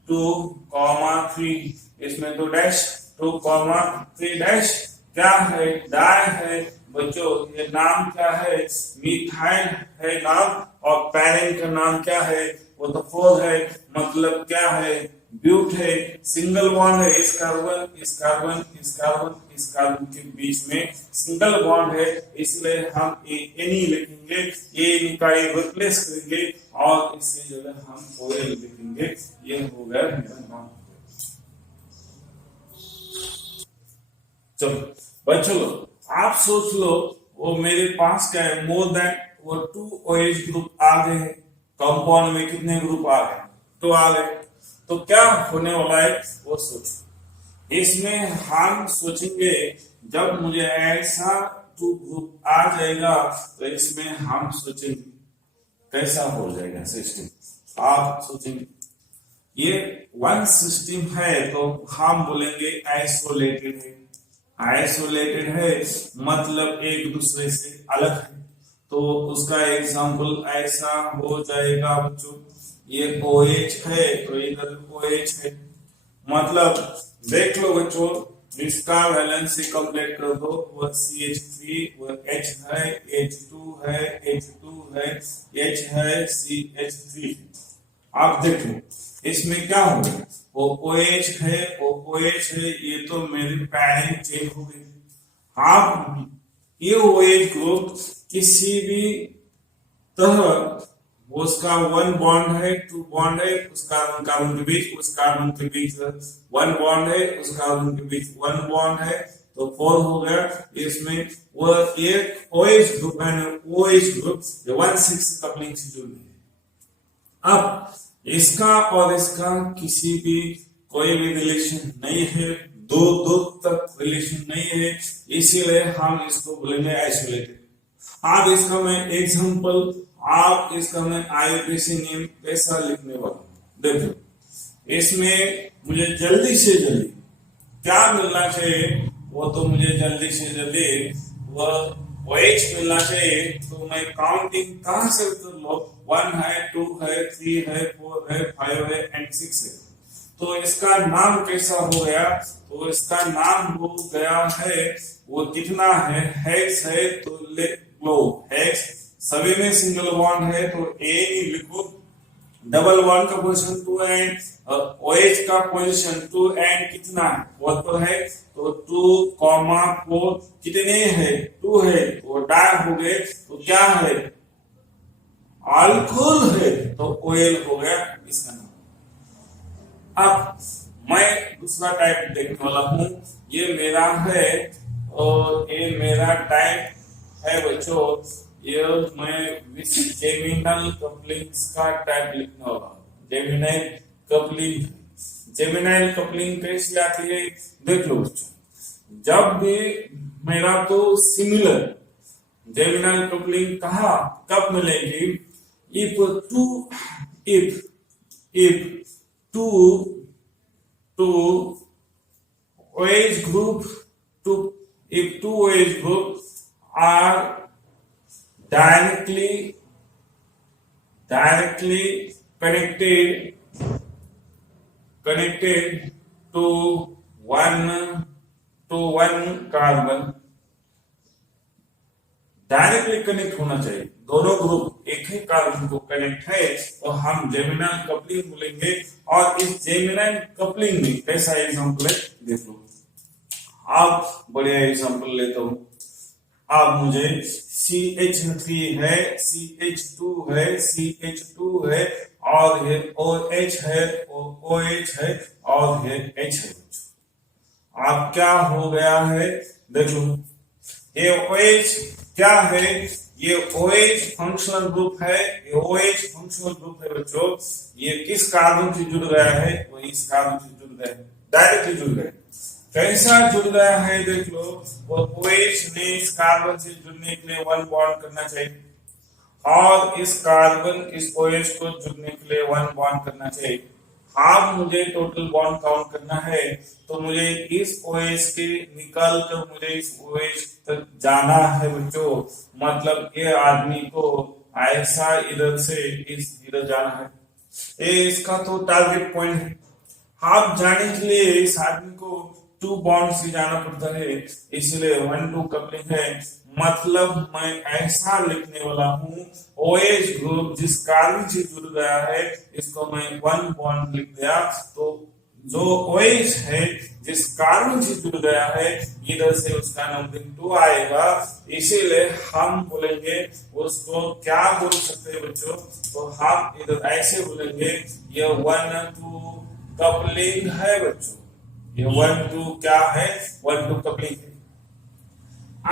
2,3 इसमें तो डैश 2,3 डैश क्या है, डाई है बच्चों। ये नाम क्या है, मिथाइल है नाम, और पैरेंट का नाम क्या है, वो तो 4 है, मतलब क्या है, ब्यूट है। सिंगल बॉन्ड है, इस कार्बन इस कार्बन इस कार्बन इस कार्बन के बीच में सिंगल बॉन्ड है, इसलिए हम एनी लिखेंगे, ये का रिप्लेस करेंगे और इससे जो है हम ओएल लिखेंगे। ये हो गया मेरा नाम। चलो बच्चों आप सोच लो, वो मेरे पास क्या है, मोर देन वो 2 OH ग्रुप आ गए हैं। कंपाउंड में कितने ग्रुप आ गए, तो आ गए। तो क्या होने वाला है वो सोचो। इसमें हम सोचेंगे, जब मुझे ऐसा 2 ग्रुप आ जाएगा तो इसमें हम सोचेंगे कैसा हो जाएगा सिस्टम। आप सोचेंगे ये 1 सिस्टम है तो हम बोलेंगे आइसोलेटेड है। आइसोलेटेड है मतलब एक दूसरे से अलग है, तो उसका एग्जांपल ऐसा हो जाएगा बच्चों, ये OH है तो इधर OH है, मतलब देख लो बच्चों, इसका वैलेंसी कंप्लीट कर दो, वो CH3 वो H है, H2 है, H2 है, H है, CH3। आप देखो इसमें क्या हो गया, वो OH है, वो OH है, ये तो मेरी पैरेंट चेन हो गई। आप ये OH ग्रुप किसी भी तरह उसका 1 बॉन्ड है, 2 बॉन्ड है, उस कार्बन कार्बन के बीच, उस कार्बन के बीच 1 बॉन्ड है, उस कार्बन के बीच 1 बॉन्ड है, तो 4 हो गया। इसमें वो एक OH ग्रुप है, OH ग्रुप जो 1,6 कपलिंग से जुड़ी है। अब इसका और इसका किसी भी कोई भी रिलेशन नहीं है, दो तक रिलेशन नहीं है, इसीलिए हम इसको बोलेंगे आइसोलेटेड। आप इसका मैं एग्जांपल, आप इसका मैं आईयूपीएसी नेम कैसा लिखने वाला देखो। इसमें मुझे जल्दी से जल्दी क्या मिलना चाहिए, वो तो मुझे जल्दी से जल्दी वो OH मिलना चाहिए। तो मैं काउंटिंग कहां से कर लो, 1 है, 2 है, 3 है, 4 है, 5 है एंड 6 है। तो इसका नाम कैसा हो गया, तो इसका नाम हो गया है, वो कितना है, हेक्स है, तो लो हेक्स, सभी में सिंगल बॉन्ड है तो ए लिखो, डबल बॉन्ड का पोजीशन 2 एंड OH का पोजीशन 2 एंड कितना है, 4 पर है, तो 2,4 कितने है, 2 है, तो डाई हो गए, तो क्या है, अल्कोहल है, तो OL हो गया इसका नाम। अब मैं दूसरा टाइप देखने वाला हूं, ये मेरा है और ये मेरा टाइप है बच्चों, ये मैं जेमिनल कपलिंग्स का टाइप लिखने वाला हूं। जेमिनाइल कपलिंग, जेमिनाइल कपलिंग कैसे आती है देख लो बच्चों। जब भी मेरा तो सिमिलर जेमिनाइल कपलिंग कहा कब मिलेगी, if two OH group if two OH groups are directly directly connected to one carbon, directly connect होना चाहिए, दोनों ग्रुप एक ही कार्बन को कनेक्ट है तो हम जेमिनाल कपलिंग बोलेंगे। और इस जेमिनाल कपलिंग में कैसा एग्जांपल है देख लो। आप बढ़िया एग्जांपल लेता हूं। आप मुझे CH3 है, CH2 है, CH2 है और ये OH है, OH है और ये H है। आप क्या हो गया है देख लो, ये OH क्या है, ये OH फंक्शनल ग्रुप है, ये OH फंक्शनल ग्रुप है बच्चों। ये किस कार्बन से जुड़ गया है, वो इस कार्बन से जुड़ गया है, डायरेक्टली जुड़ गया है। कैसा जुड़ गया है देख लो, वो OH ने इस कार्बन से जुड़ने के लिए 1 बॉन्ड करना चाहिए और इस कार्बन इस OH को जुड़ने के लिए 1 बॉन्ड करना चाहिए। अब मुझे टोटल बॉन्ड काउंट करना है तो मुझे इस OH के निकाल कर मुझे इस OH तक जाना है बच्चों। मतलब ये आदमी को ऐसा इधर से इस इधर जाना है, ये इसका तो टारगेट पॉइंट है। आप जाने के लिए इस आदमी को 2 बॉन्ड से जाना पड़ता है, इसलिए 1-2 कपलिंग है। मतलब मैं ऐसा लिखने वाला हूं, OH ग्रुप जिस कार्बन से जुड़ गया है इसको मैं 1 बॉन्ड लिख दिया, तो जो OH है जिस कार्बन से जुड़ गया है इधर से उसका नंबरिंग 2 आएगा, इसीलिए हम बोलेंगे उसको क्या बोल सकते हैं बच्चों, तो हम इधर ऐसे बोलेंगे ये 1-2 कपलिंग है बच्चों। ये 1-2 क्या है, 1-2 कपलिंग है।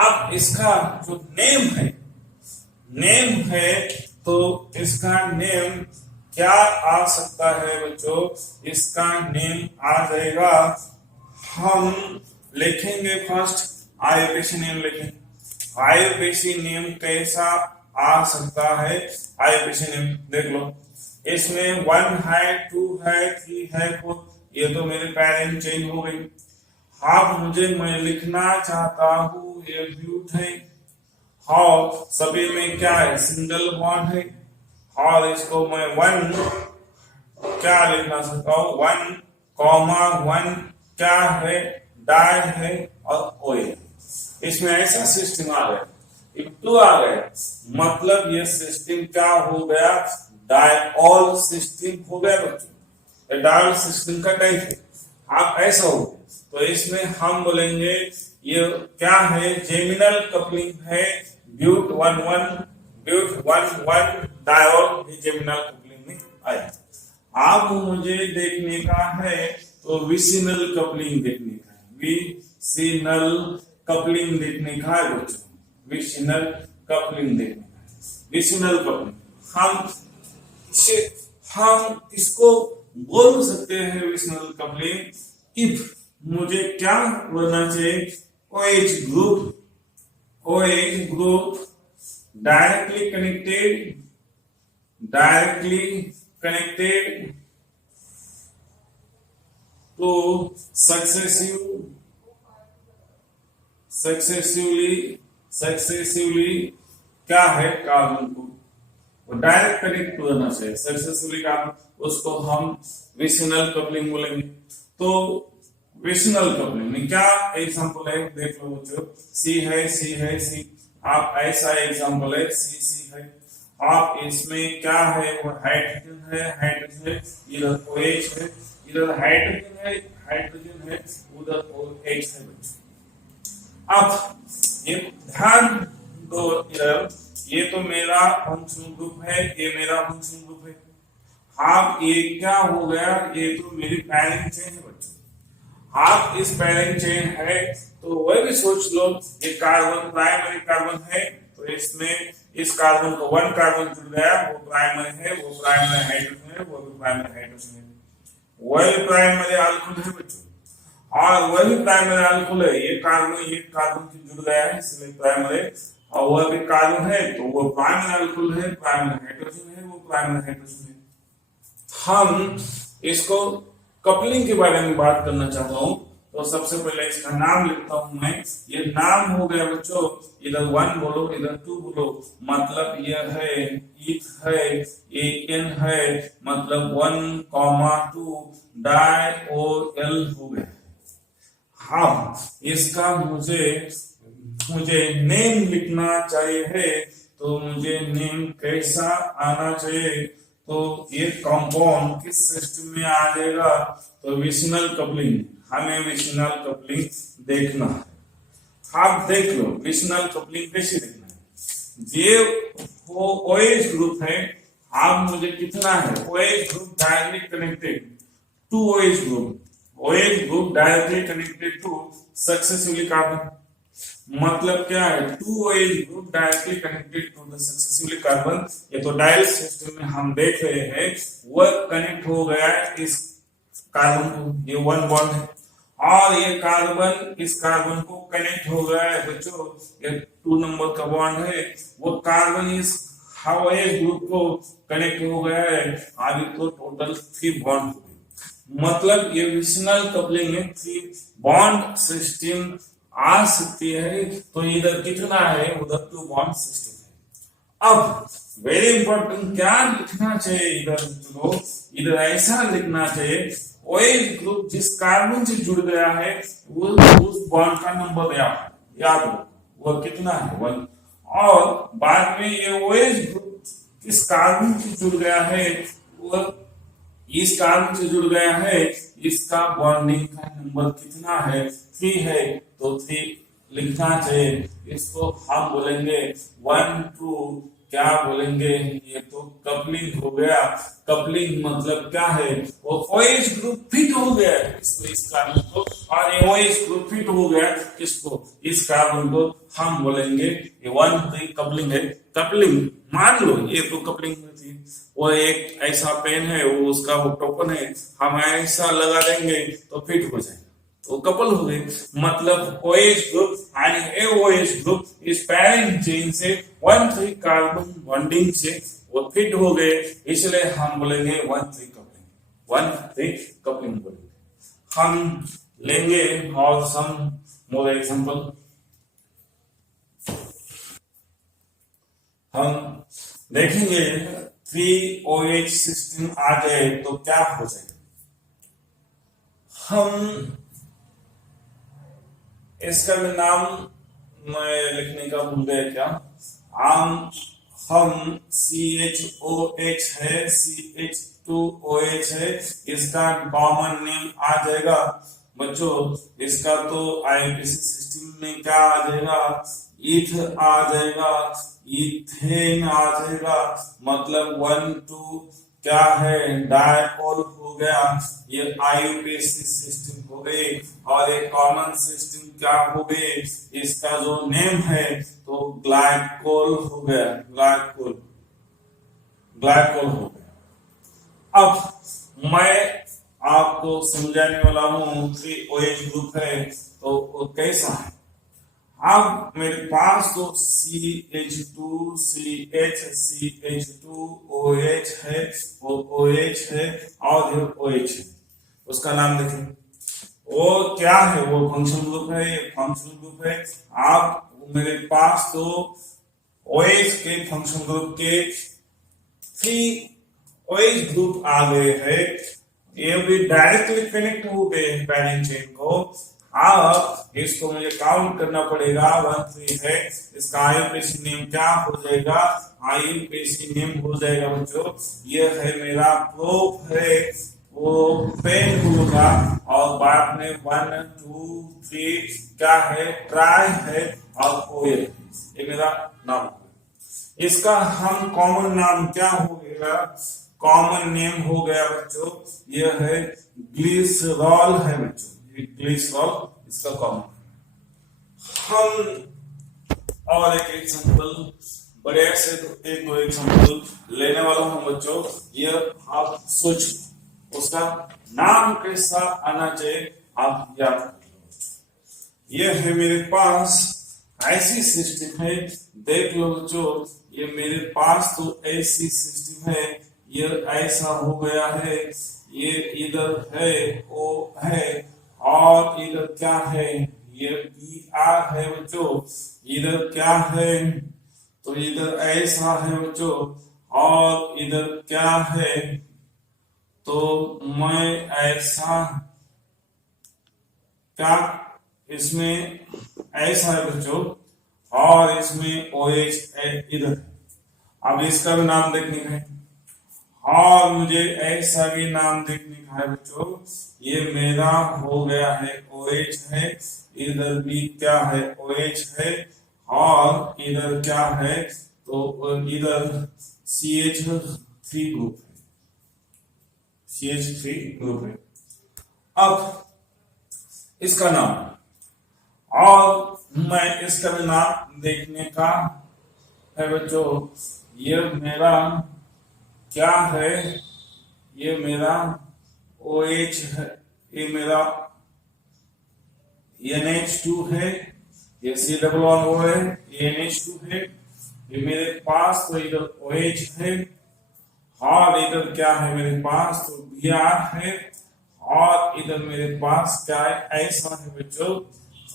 अब इसका जो नेम है तो इसका नेम क्या आ सकता है बच्चों, इसका नेम आ जाएगा, हम लिखेंगे फर्स्ट IUPAC नेम लिखेंगे। IUPAC नेम कैसा आ सकता है, IUPAC नेम देख लो, इसमें 1 है, 2 है, 3 है, 4, ये तो मेरे पैरेंट चेंज हो गई। अब मैं लिखना चाहता हूं ये ब्यूट है और सभी में क्या है, सिंगल बॉन्ड है और इसको मैं 1 क्या लिखना सकता हूं, 1,1 क्या है, डाई है और OH। इसमें ऐसा सिस्टम आ गया, एक 2 आ गया, मतलब ये सिस्टम क्या हो गया, डायऑल सिस्टम हो गया बच्चों। डायऑल सिस्टम का टाइप है। आप ऐसा हो तो इसमें हम बोलेंगे ये क्या है, जेमिनल कपलिंग है, ब्यूट 1,1 डायऑल जेमिनल कपलिंग में आया। अब मुझे देखने का है तो विसिनल कपलिंग देखने का है, विसिनल कपलिंग देखने का है बच्चों, विसिनल कपलिंग देखने का है। विसिनल कपलिंग हम इसको बोल सकते हैं विसिनल कपलिंग इफ मुझे क्या बोलना चाहिए, OH group directly connected to successively क्या है कार्बन को, वो डायरेक्ट कनेक्ट होना चाहिए सक्सेसफुली कार्बन, उसको हम विसिनल कपलिंग बोलेंगे। तो विसिनल कपलिंग में क्या एग्जांपल है देख लो बच्चों, C है, आप ऐसा एग्जांपल है C है। आप इसमें क्या है, वो हाइड्रोजन है, इधर OH है, इधर हाइड्रोजन है, उधर OH है बच्चों। अब ये ध्यान दो, इधर ये तो मेरा फंक्शनल ग्रुप है, ये मेरा फंक्शनल ग्रुप है। आप ये क्या हो गया, ये तो मेरी पैरेंट चेन है बच्चों। आप इस पैरेंट चेन है तो वह भी सोच लो, ये कार्बन प्राइमरी कार्बन है तो इसमें इस कार्बन को 1 कार्बन जुड़ गया, वो प्राइमरी है, वो प्राइमरी हाइड्रोजन है, वो भी प्राइमरी हाइड्रोजन है, वही प्राइमरी अल्कोहल है बच्चों। और वही प्राइमरी अल्कोहल है, ये कार्बन से जुड़ गया है इसलिए प्राइमरी, और वह भी कार्बन है तो वो प्राइमरी अल्कोहल है, प्राइमरी हाइड्रोजन है, वो प्राइमरी हाइड्रोजन है। हम इसको कपलिंग के बारे में बात करना चाहता हूं तो सबसे पहले इसका नाम लिखता हूं मैं। ये नाम हो गया बच्चों, इधर 1 बोलो इधर 2 बोलो, मतलब यह है ईथ है, एन है, मतलब 1, 2 डायोल हो गया। हाँ, इसका मुझे नेम लिखना चाहिए है, तो मुझे नेम कैसा आना चाहिए, तो ये कंपाउंड किस सिस्टम में आ जाएगा, तो विशनल कपलिंग, हमें विशनल कपलिंग देखना है। आप देख लो विशनल कपलिंग कैसे देखना है। ये वो OH ग्रुप है, आप मुझे कितना है OH group directly connected to OH group, OH group directly connected to successively carbon, मतलब क्या है 2 OH group directly connected to the successively carbon. ये तो डायल सिस्टम में हम देख रहे हैं, वह कनेक्ट हो गया है इस कार्बन को, ये 1 बॉन्ड है, और ये कार्बन इस कार्बन को कनेक्ट हो गया है बच्चों, ये 2 नंबर का बॉन्ड है, वो कार्बन इस OH ग्रुप को कनेक्ट हो गया है, आगे तो टोटल 3 बॉन्ड हो गए। मतलब ये विशनल कपलिंग में 3 बॉन्ड सिस्टम आ सकती है, तो इधर कितना है उधर 2 बॉन्ड सिस्टम है। अब वेरी इंपॉर्टेंट क्या लिखना चाहिए इधर, चलो इधर ऐसा लिखना चाहिए, OH ग्रुप जिस कार्बन से जुड़ गया है वो उस बॉन्ड का नंबर याद हो, वो कितना है 1, और बाद में ये OH ग्रुप किस कार्बन से जुड़ गया है, वो इस कार्बन से जुड़ गया है, इसका बॉन्डिंग का नंबर कितना है 3 है, तो 3 लिखना चाहिए। इसको हम बोलेंगे 1, 2, क्या बोलेंगे, ये तो कपलिंग हो गया। कपलिंग मतलब क्या है, वो OH ग्रुप फिट हो गया इसको इस कार्बन को, और ये OH ग्रुप फिट हो गया किसको, इस कार्बन को, हम बोलेंगे ये 1, 3 कपलिंग है। कपलिंग मान लो ये तो कपलिंग में थी, वो एक ऐसा पेन है, वो उसका वो टोकन है, हम ऐसा लगा देंगे तो फिट हो जाएगा, तो कपल हो गए। मतलब OH group and AOH group इस पैरेंट चेन से 1, 3 कार्बन बॉन्डिंग से वो फिट हो गए, इसलिए हम बोलेंगे 1, 3 कपलिंग, 1, 3 कपलिंग बोलेंगे। हम लेंगे और सम मोर एग्जांपल, हम देखेंगे 3OH सिस्टम आ जाए तो क्या हो जाएगा। हम इसका भी नाम मैं लिखने का भूल गया क्या, हम CHOH है, CH2OH है, इसका कॉमन नेम आ जाएगा बच्चों। इसका तो IUPAC सिस्टम में क्या आ जाएगा, ईथ आ जाएगा, इथेन आ जाएगा, मतलब 1, 2 क्या है डायकोल हो गया, ये IUPAC सिस्टम हो गई, और एक कॉमन सिस्टम क्या हो गई, इसका जो नेम है तो ग्लाइकोल हो गया, ग्लाइकोल हो गया। अब मैं आपको समझाने वाला हूं 3OH ग्रुप है तो वो कैसा है। अब मेरे पास तो CH2 CH CH2 OH है, वो OH है, और ये OH है, उसका नाम देखें, वो क्या है, वो फंक्शनल ग्रुप है, फंक्शनल ग्रुप है। आप मेरे पास तो OH के फंक्शनल ग्रुप के 3OH ग्रुप आ गए हैं, ये भी डायरेक्टली कनेक्ट हो गए पैरेंट चेन को। अब इसको मुझे काउंट करना पड़ेगा, 1, 3 है, इसका IUPAC नेम क्या हो जाएगा, IUPAC नेम हो जाएगा बच्चों, ये है मेरा प्रोप है, वो पेन होगा, और बाद में 1, 2, 3 क्या है ट्राई है, और OL, ये मेरा नाम है। इसका हम कॉमन नाम क्या हो गया, कॉमन नेम हो गया बच्चों, ये है ग्लिसरॉल है बच्चों, ग्लिसरॉल इसका कॉमन। हम और एक एग्जांपल बड़े से एक दो एग्जांपल लेने वाला हूं बच्चों, ये आप सोच उसका नाम कैसा आना चाहिए आप याद रखिए। ये है मेरे पास ऐसी सिस्टम है, देख लो बच्चों, ये मेरे पास तो ऐसी सिस्टम है, ये ऐसा हो गया है, ये इधर है, ओ है, और इधर क्या है, ये बी आर है बच्चों। इधर क्या है, तो इधर ऐसा है बच्चों, और इधर क्या है, तो मैं ऐसा, क्या इसमें ऐसा है बच्चों, और इसमें ओ एच इधर। अब इसका भी नाम देखने का है, और मुझे ऐसा भी नाम देखने का है बच्चों। ये मेरा हो गया है ओ एच है, इधर भी क्या है, ओ एच है, और इधर क्या है, तो इधर CH3 ग्रुप है, CH3 ग्रुप है। अब इसका नाम, और मैं इसका भी नाम देखने का है बच्चों। ये मेरा क्या है, ये मेरा OH है, ये मेरा NH2 है, ये C+O है, ये NH2 है, ये मेरे पास तो इधर OH है, और इधर क्या है मेरे पास, तो Br है, और इधर मेरे पास क्या है, ऐसा है बच्चों,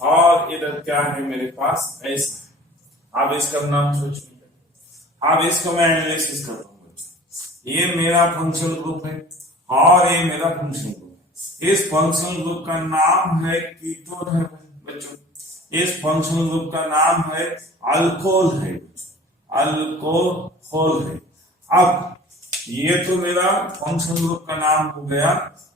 और इधर क्या है मेरे पास, ऐसा है। अब इसका नाम सोचिए, अब इसको मैं एनालिसिस करता हूँ बच्चों। ये मेरा फंक्शनल ग्रुप है, और ये मेरा फंक्शनल ग्रुप है। इस फंक्शनल ग्रुप का नाम है कीटोन है बच्चों। इस फंक्शनल ग्रुप का नाम है अल्कोहल है, अल्कोहल है। अब ये तो मेरा फंक्शनल ग्रुप का नाम हो गया,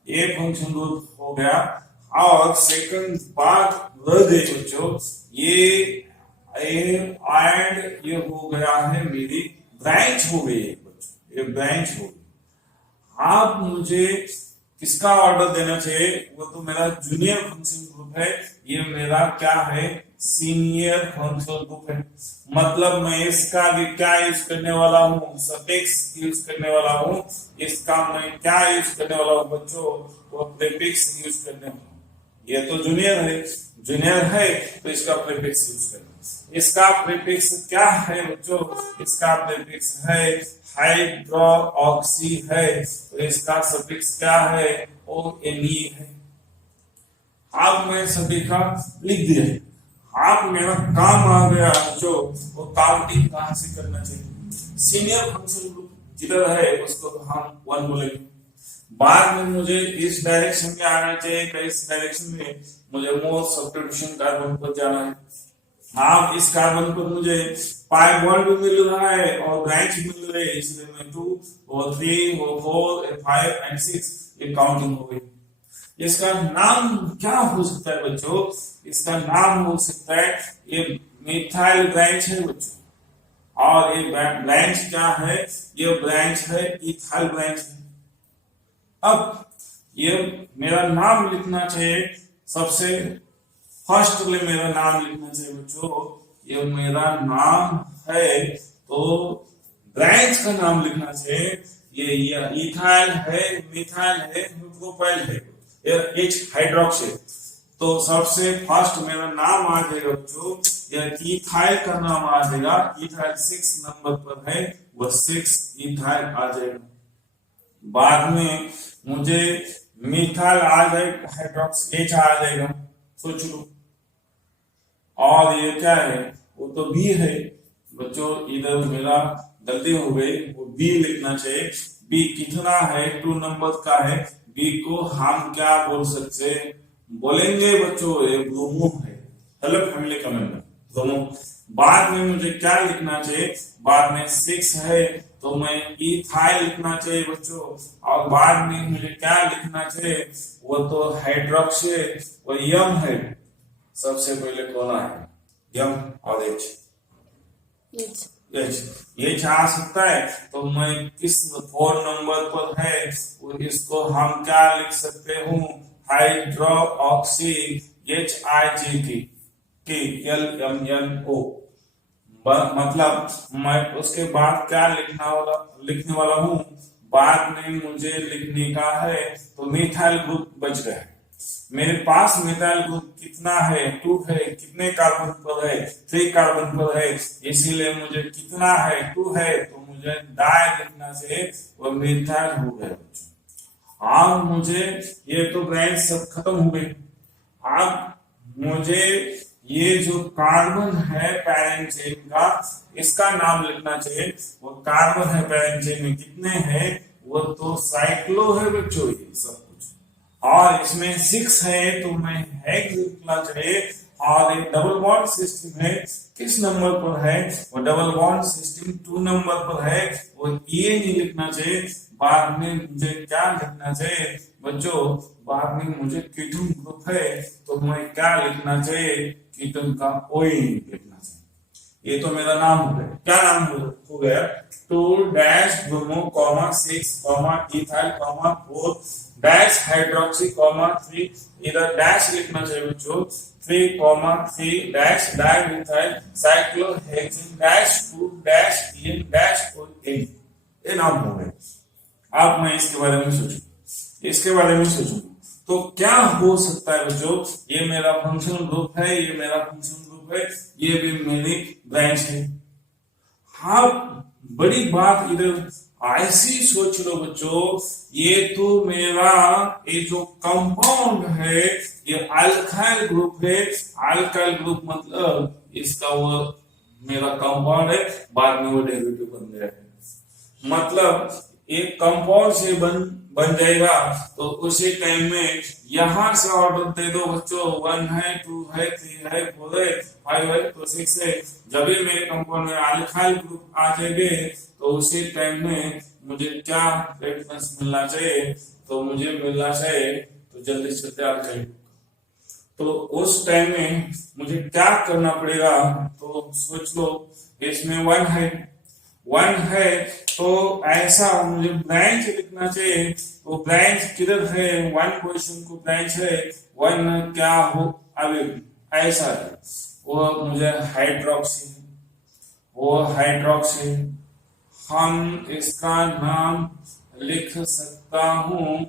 ये फंक्शनल ग्रुप हो गया, और सेकंड बात रह गई बच्चों, ये एंड ये हो गया है मेरी ब्रांच हो गई है बच्चों, ये ब्रांच हो गई। आप मुझे किसका ऑर्डर देना चाहिए, वो तो मेरा जूनियर फंक्शन ग्रुप है, ये मेरा क्या है, सीनियर फंक्शनल ग्रुप है। मतलब मैं इसका भी क्या यूज करने वाला हूँ, सफिक्स यूज करने वाला हूँ। इसका मैं क्या यूज करने वाला हूँ बच्चों, वो प्रीफिक्स यूज करने वाला हूँ। ये तो जूनियर है, जूनियर है तो इसका प्रीफिक्स यूज करना। इसका प्रीफिक्स क्या है बच्चों, इसका प्रीफिक्स है हाइड्रोक्सी है, तो इसका सफिक्स क्या है, ONE है। अब मैं सभी का लिख दिया, आप मेरा काम आ गया जो वो काउंटिंग कहां से करना चाहिए। सीनियर फंक्शन ग्रुप जिधर है उसको तो हम 1 बोलेंगे। बाद में मुझे इस डायरेक्शन में आना चाहिए, तो इस डायरेक्शन में मुझे मोर सब्स्टिट्यूशन कार्बन पर जाना है। हाँ, इस कार्बन पर मुझे पाई बॉन्ड भी मिल रहा है और ब्रांच मिल रही है, इसलिए मैं 2 और 3 और 4 और 5 और 6 ये काउंटिंग हो गई। इसका नाम क्या हो सकता है बच्चों, इसका नाम हो सकता है ये मिथाइल ब्रांच है बच्चों, और ये ब्रांच क्या है, ये ब्रांच है इथाइल ब्रांच है। अब ये मेरा नाम लिखना चाहिए, सबसे फर्स्ट में मेरा नाम लिखना चाहिए बच्चों, ये मेरा नाम है, तो ब्रांच का नाम लिखना चाहिए। ये इथाइल है, मिथाइल है, प्रोपाइल है, H हाइड्रोक्सी। तो सबसे फर्स्ट मेरा नाम आ जाएगा बच्चों, यह इथाइल का नाम आ जाएगा। इथाइल 6 नंबर पर है, वह 6 इथाइल आ जाएगा। बाद में मुझे मिथाइल आ जाएगा, हाइड्रोक्सी H आ जाएगा, सोच लो। और ये क्या है, वो तो B है बच्चों। इधर मेरा गलती हो गई, वो B लिखना चाहिए। B कितना है, 2 नंबर का है। B को हम क्या बोल सकते बोलेंगे बच्चों, ये ब्रोमो है। हेलो फैमिली कमेंट में ब्रोमो। बाद में मुझे क्या लिखना चाहिए, बाद में 6 है तो मैं इथाइल लिखना चाहिए बच्चों। और बाद में मुझे क्या लिखना चाहिए, वो तो हाइड्रोक्सी, वो यम है। सबसे पहले कौन है, यम और H आ सकता है। तो मैं किस 4 नंबर पर है, इसको हम क्या लिख सकते हूँ, हाइड्रोक्सी HIGLMNO। मतलब मैं उसके बाद क्या लिखने वाला हूँ, बाद में मुझे लिखने का है, तो मिथाइल ग्रुप बच गए। मेरे पास मिथाइल ग्रुप कितना है, 2 है। कितने कार्बन पर है, 3 कार्बन पर है, इसीलिए मुझे कितना है, 2 है, तो मुझे डाई लिखना चाहिए, वो मिथाइल हो गया। हाँ, मुझे ये तो ब्रांच सब खत्म हो गई। अब मुझे ये जो कार्बन है पैरेंट चेन का, इसका नाम लिखना चाहिए। वो कार्बन है पैरेंट चेन में कितने हैं, वो तो साइक्लो है बच्चों ये सब कुछ, और इसमें 6 है तो मैं हेक्स लिखना चाहिए। और एक डबल बॉन्ड सिस्टम है, किस नंबर पर है, वो डबल बॉन्ड सिस्टम 2 नंबर पर है, वो ये नहीं लिखना चाहिए। बाद में मुझे क्या लिखना चाहिए बच्चों, बाद में मुझे कीटोन ग्रुप है तो मैं क्या लिखना चाहिए, कीटोन का ओइन लिखना चाहिए। ये तो मेरा नाम हो गया, क्या नाम हो गया, 2 dash bromo comma 6 comma ethyl comma 4 dash hydroxy comma 3, इधर डैश लिखना चाहिए बच्चों, 3 comma 3 dash dimethyl cyclohexane dash 2 dash in dash ओइन। ये नाम हो गए। अब मैं इसके बारे में सोचूं तो क्या हो सकता है बच्चों, ये मेरा फंक्शनल ग्रुप है, ये मेरा फंक्शनल ग्रुप है, ये भी मेरी ब्रांच है। हाँ, बड़ी बात इधर ऐसी सोच लो बच्चों, ये तो मेरा ये जो कंपाउंड है ये अल्काइल ग्रुप है। अल्काइल ग्रुप मतलब इसका वो मेरा कंपाउंड है, बाद में वो डेरिवेटिव बन गया है। मतलब एक कंपाउंड से बन जाएगा तो उसी टाइम में यहां से ऑर्डर दे दो बच्चों, 1 है 2 है 3 है 4 है 5 है तो 6 है। जब भी मेरे कंपाउंड में अल्काइल ग्रुप आ जाएंगे तो उसी टाइम में मुझे क्या रेफरेंस मिलना चाहिए, तो मुझे मिलना चाहिए, तो जल्दी से तैयार करें। तो उस टाइम में मुझे क्या करना पड़ेगा, तो सोच लो इसमें 1 है तो ऐसा मुझे ब्रांच लिखना चाहिए। तो ब्रांच किधर है, 1 पोजीशन को ब्रांच है, 1 क्या हो, अभी ऐसा है, वो मुझे हाइड्रोक्सी हम इसका नाम लिख सकता हूं,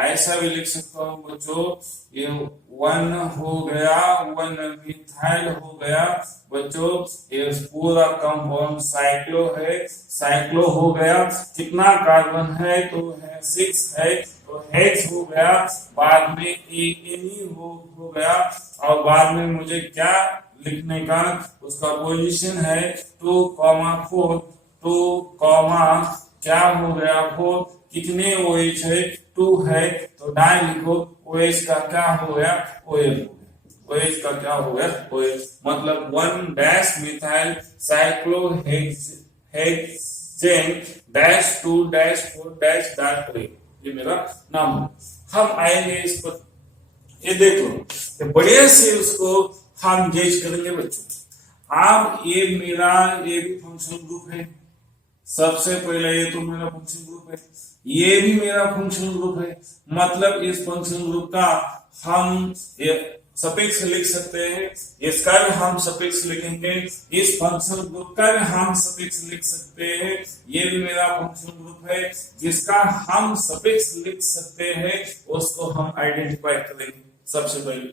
ऐसा भी लिख सकता हूं बच्चों, ये 1 हो गया, 1 मिथाइल हो गया बच्चों। ये पूरा कंपाउंड साइक्लो हो गया। कितना कार्बन है, तो है 6 है, तो हेक्स हो गया। बाद में एनी हो गया, और बाद में मुझे क्या लिखने का, उसका पोजीशन है 2,4 2, क्या हो गया 4, कितने OH है 2 है, तो डाई लिखो, OH का क्या हो गया OL हो गया, OH का क्या हो गया OH, मतलब 1 dash methyl cyclohexane dash 2 dash 4 dash di, ये मेरा नाम है। हम आएंगे इस पर, ये देख लो, तो बढ़िया से उसको हम गेज करेंगे बच्चों। अब ये मेरा ये भी फंक्शनल ग्रुप है, सबसे पहले ये तो मेरा फंक्शन ग्रुप है, ये भी मेरा फंक्शन ग्रुप है। मतलब इस फंक्शन ग्रुप का हम सफिक्स लिख सकते हैं, इसका भी हम सफिक्स लिखेंगे, इस फंक्शन ग्रुप का भी हम सफिक्स लिख सकते हैं। ये भी मेरा फंक्शन ग्रुप है, जिसका हम सफिक्स लिख सकते हैं, उसको हम आइडेंटिफाई करेंगे सबसे पहले।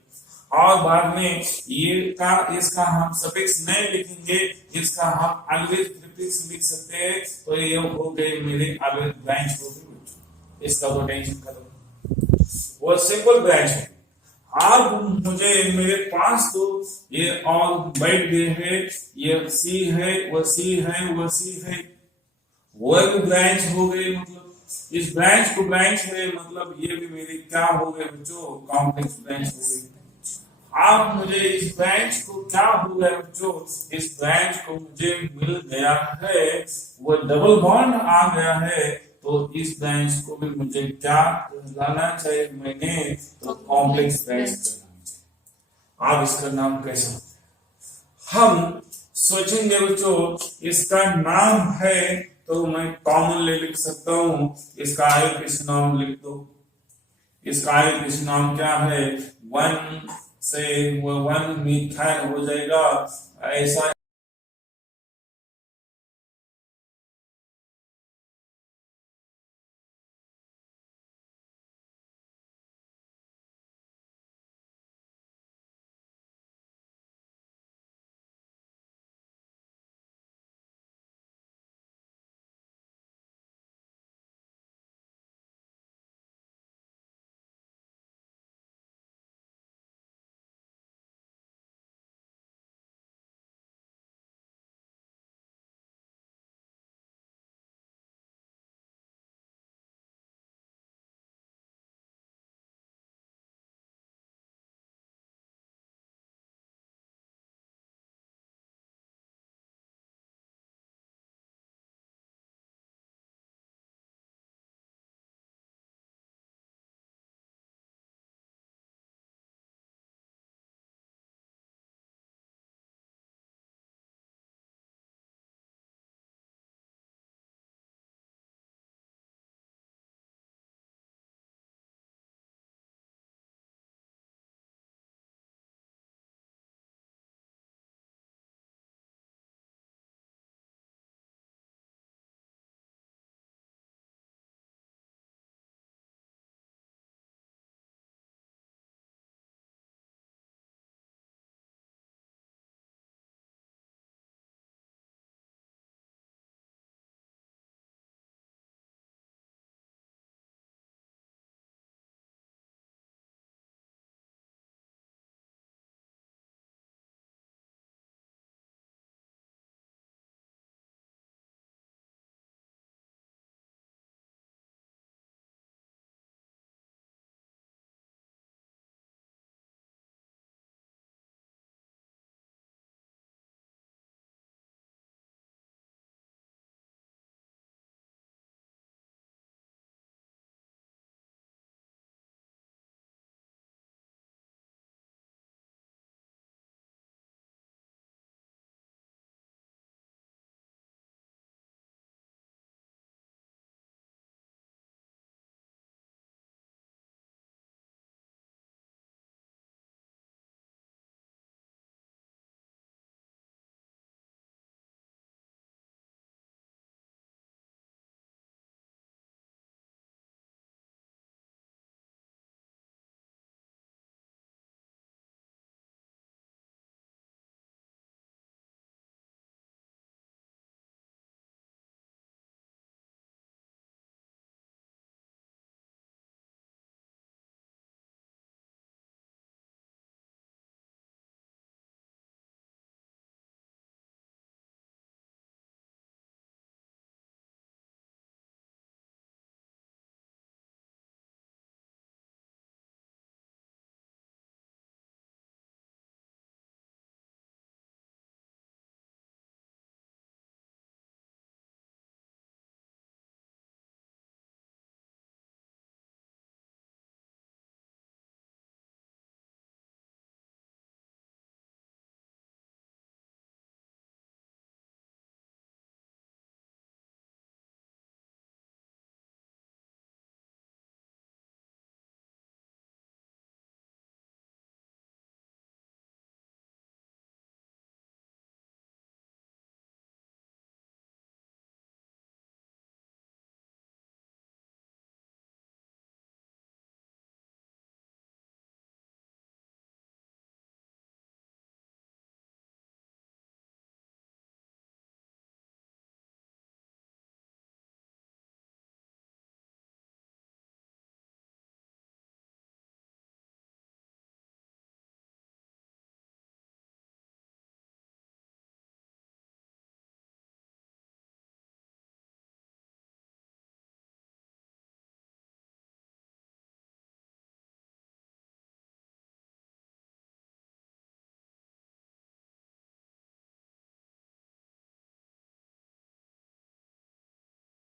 और बाद में इसका हम सफिक्स नहीं लिखेंगे, इसका हम अलवेज प्रीफिक्स लिख सकते हैं। तो ये हो गई मेरी अलवेज ब्रांच हो गई, इसका वो टेंशन खत्म, वो सिंपल ब्रांच है। अब मुझे मेरे पास तो ये और बैठ गए है, ये सी है, वो सी है, वो सी है, वो भी ब्रांच हो गई। मतलब इस ब्रांच को ब्रांच है, मतलब ये भी मेरी क्या हो गए बच्चों, कॉम्प्लेक्स ब्रांच हो गई। अब मुझे इस ब्रांच को क्या हो गया बच्चों, इस ब्रांच को मुझे मिल गया है, वो डबल बॉन्ड आ गया है, तो इस ब्रांच को भी मुझे क्या लाना चाहिए, मैंने तो कॉम्प्लेक्स ब्रांच करना चाहिए। अब इसका नाम कैसा, हम सोचेंगे बच्चों, इसका नाम है तो मैं कॉमनली लिख सकता हूं, इसका आयुर्वेद नाम लिख दो। इसका आयुर्वेद नाम क्या है, 1 से वो 1 मिथाइल हो जाएगा, ऐसा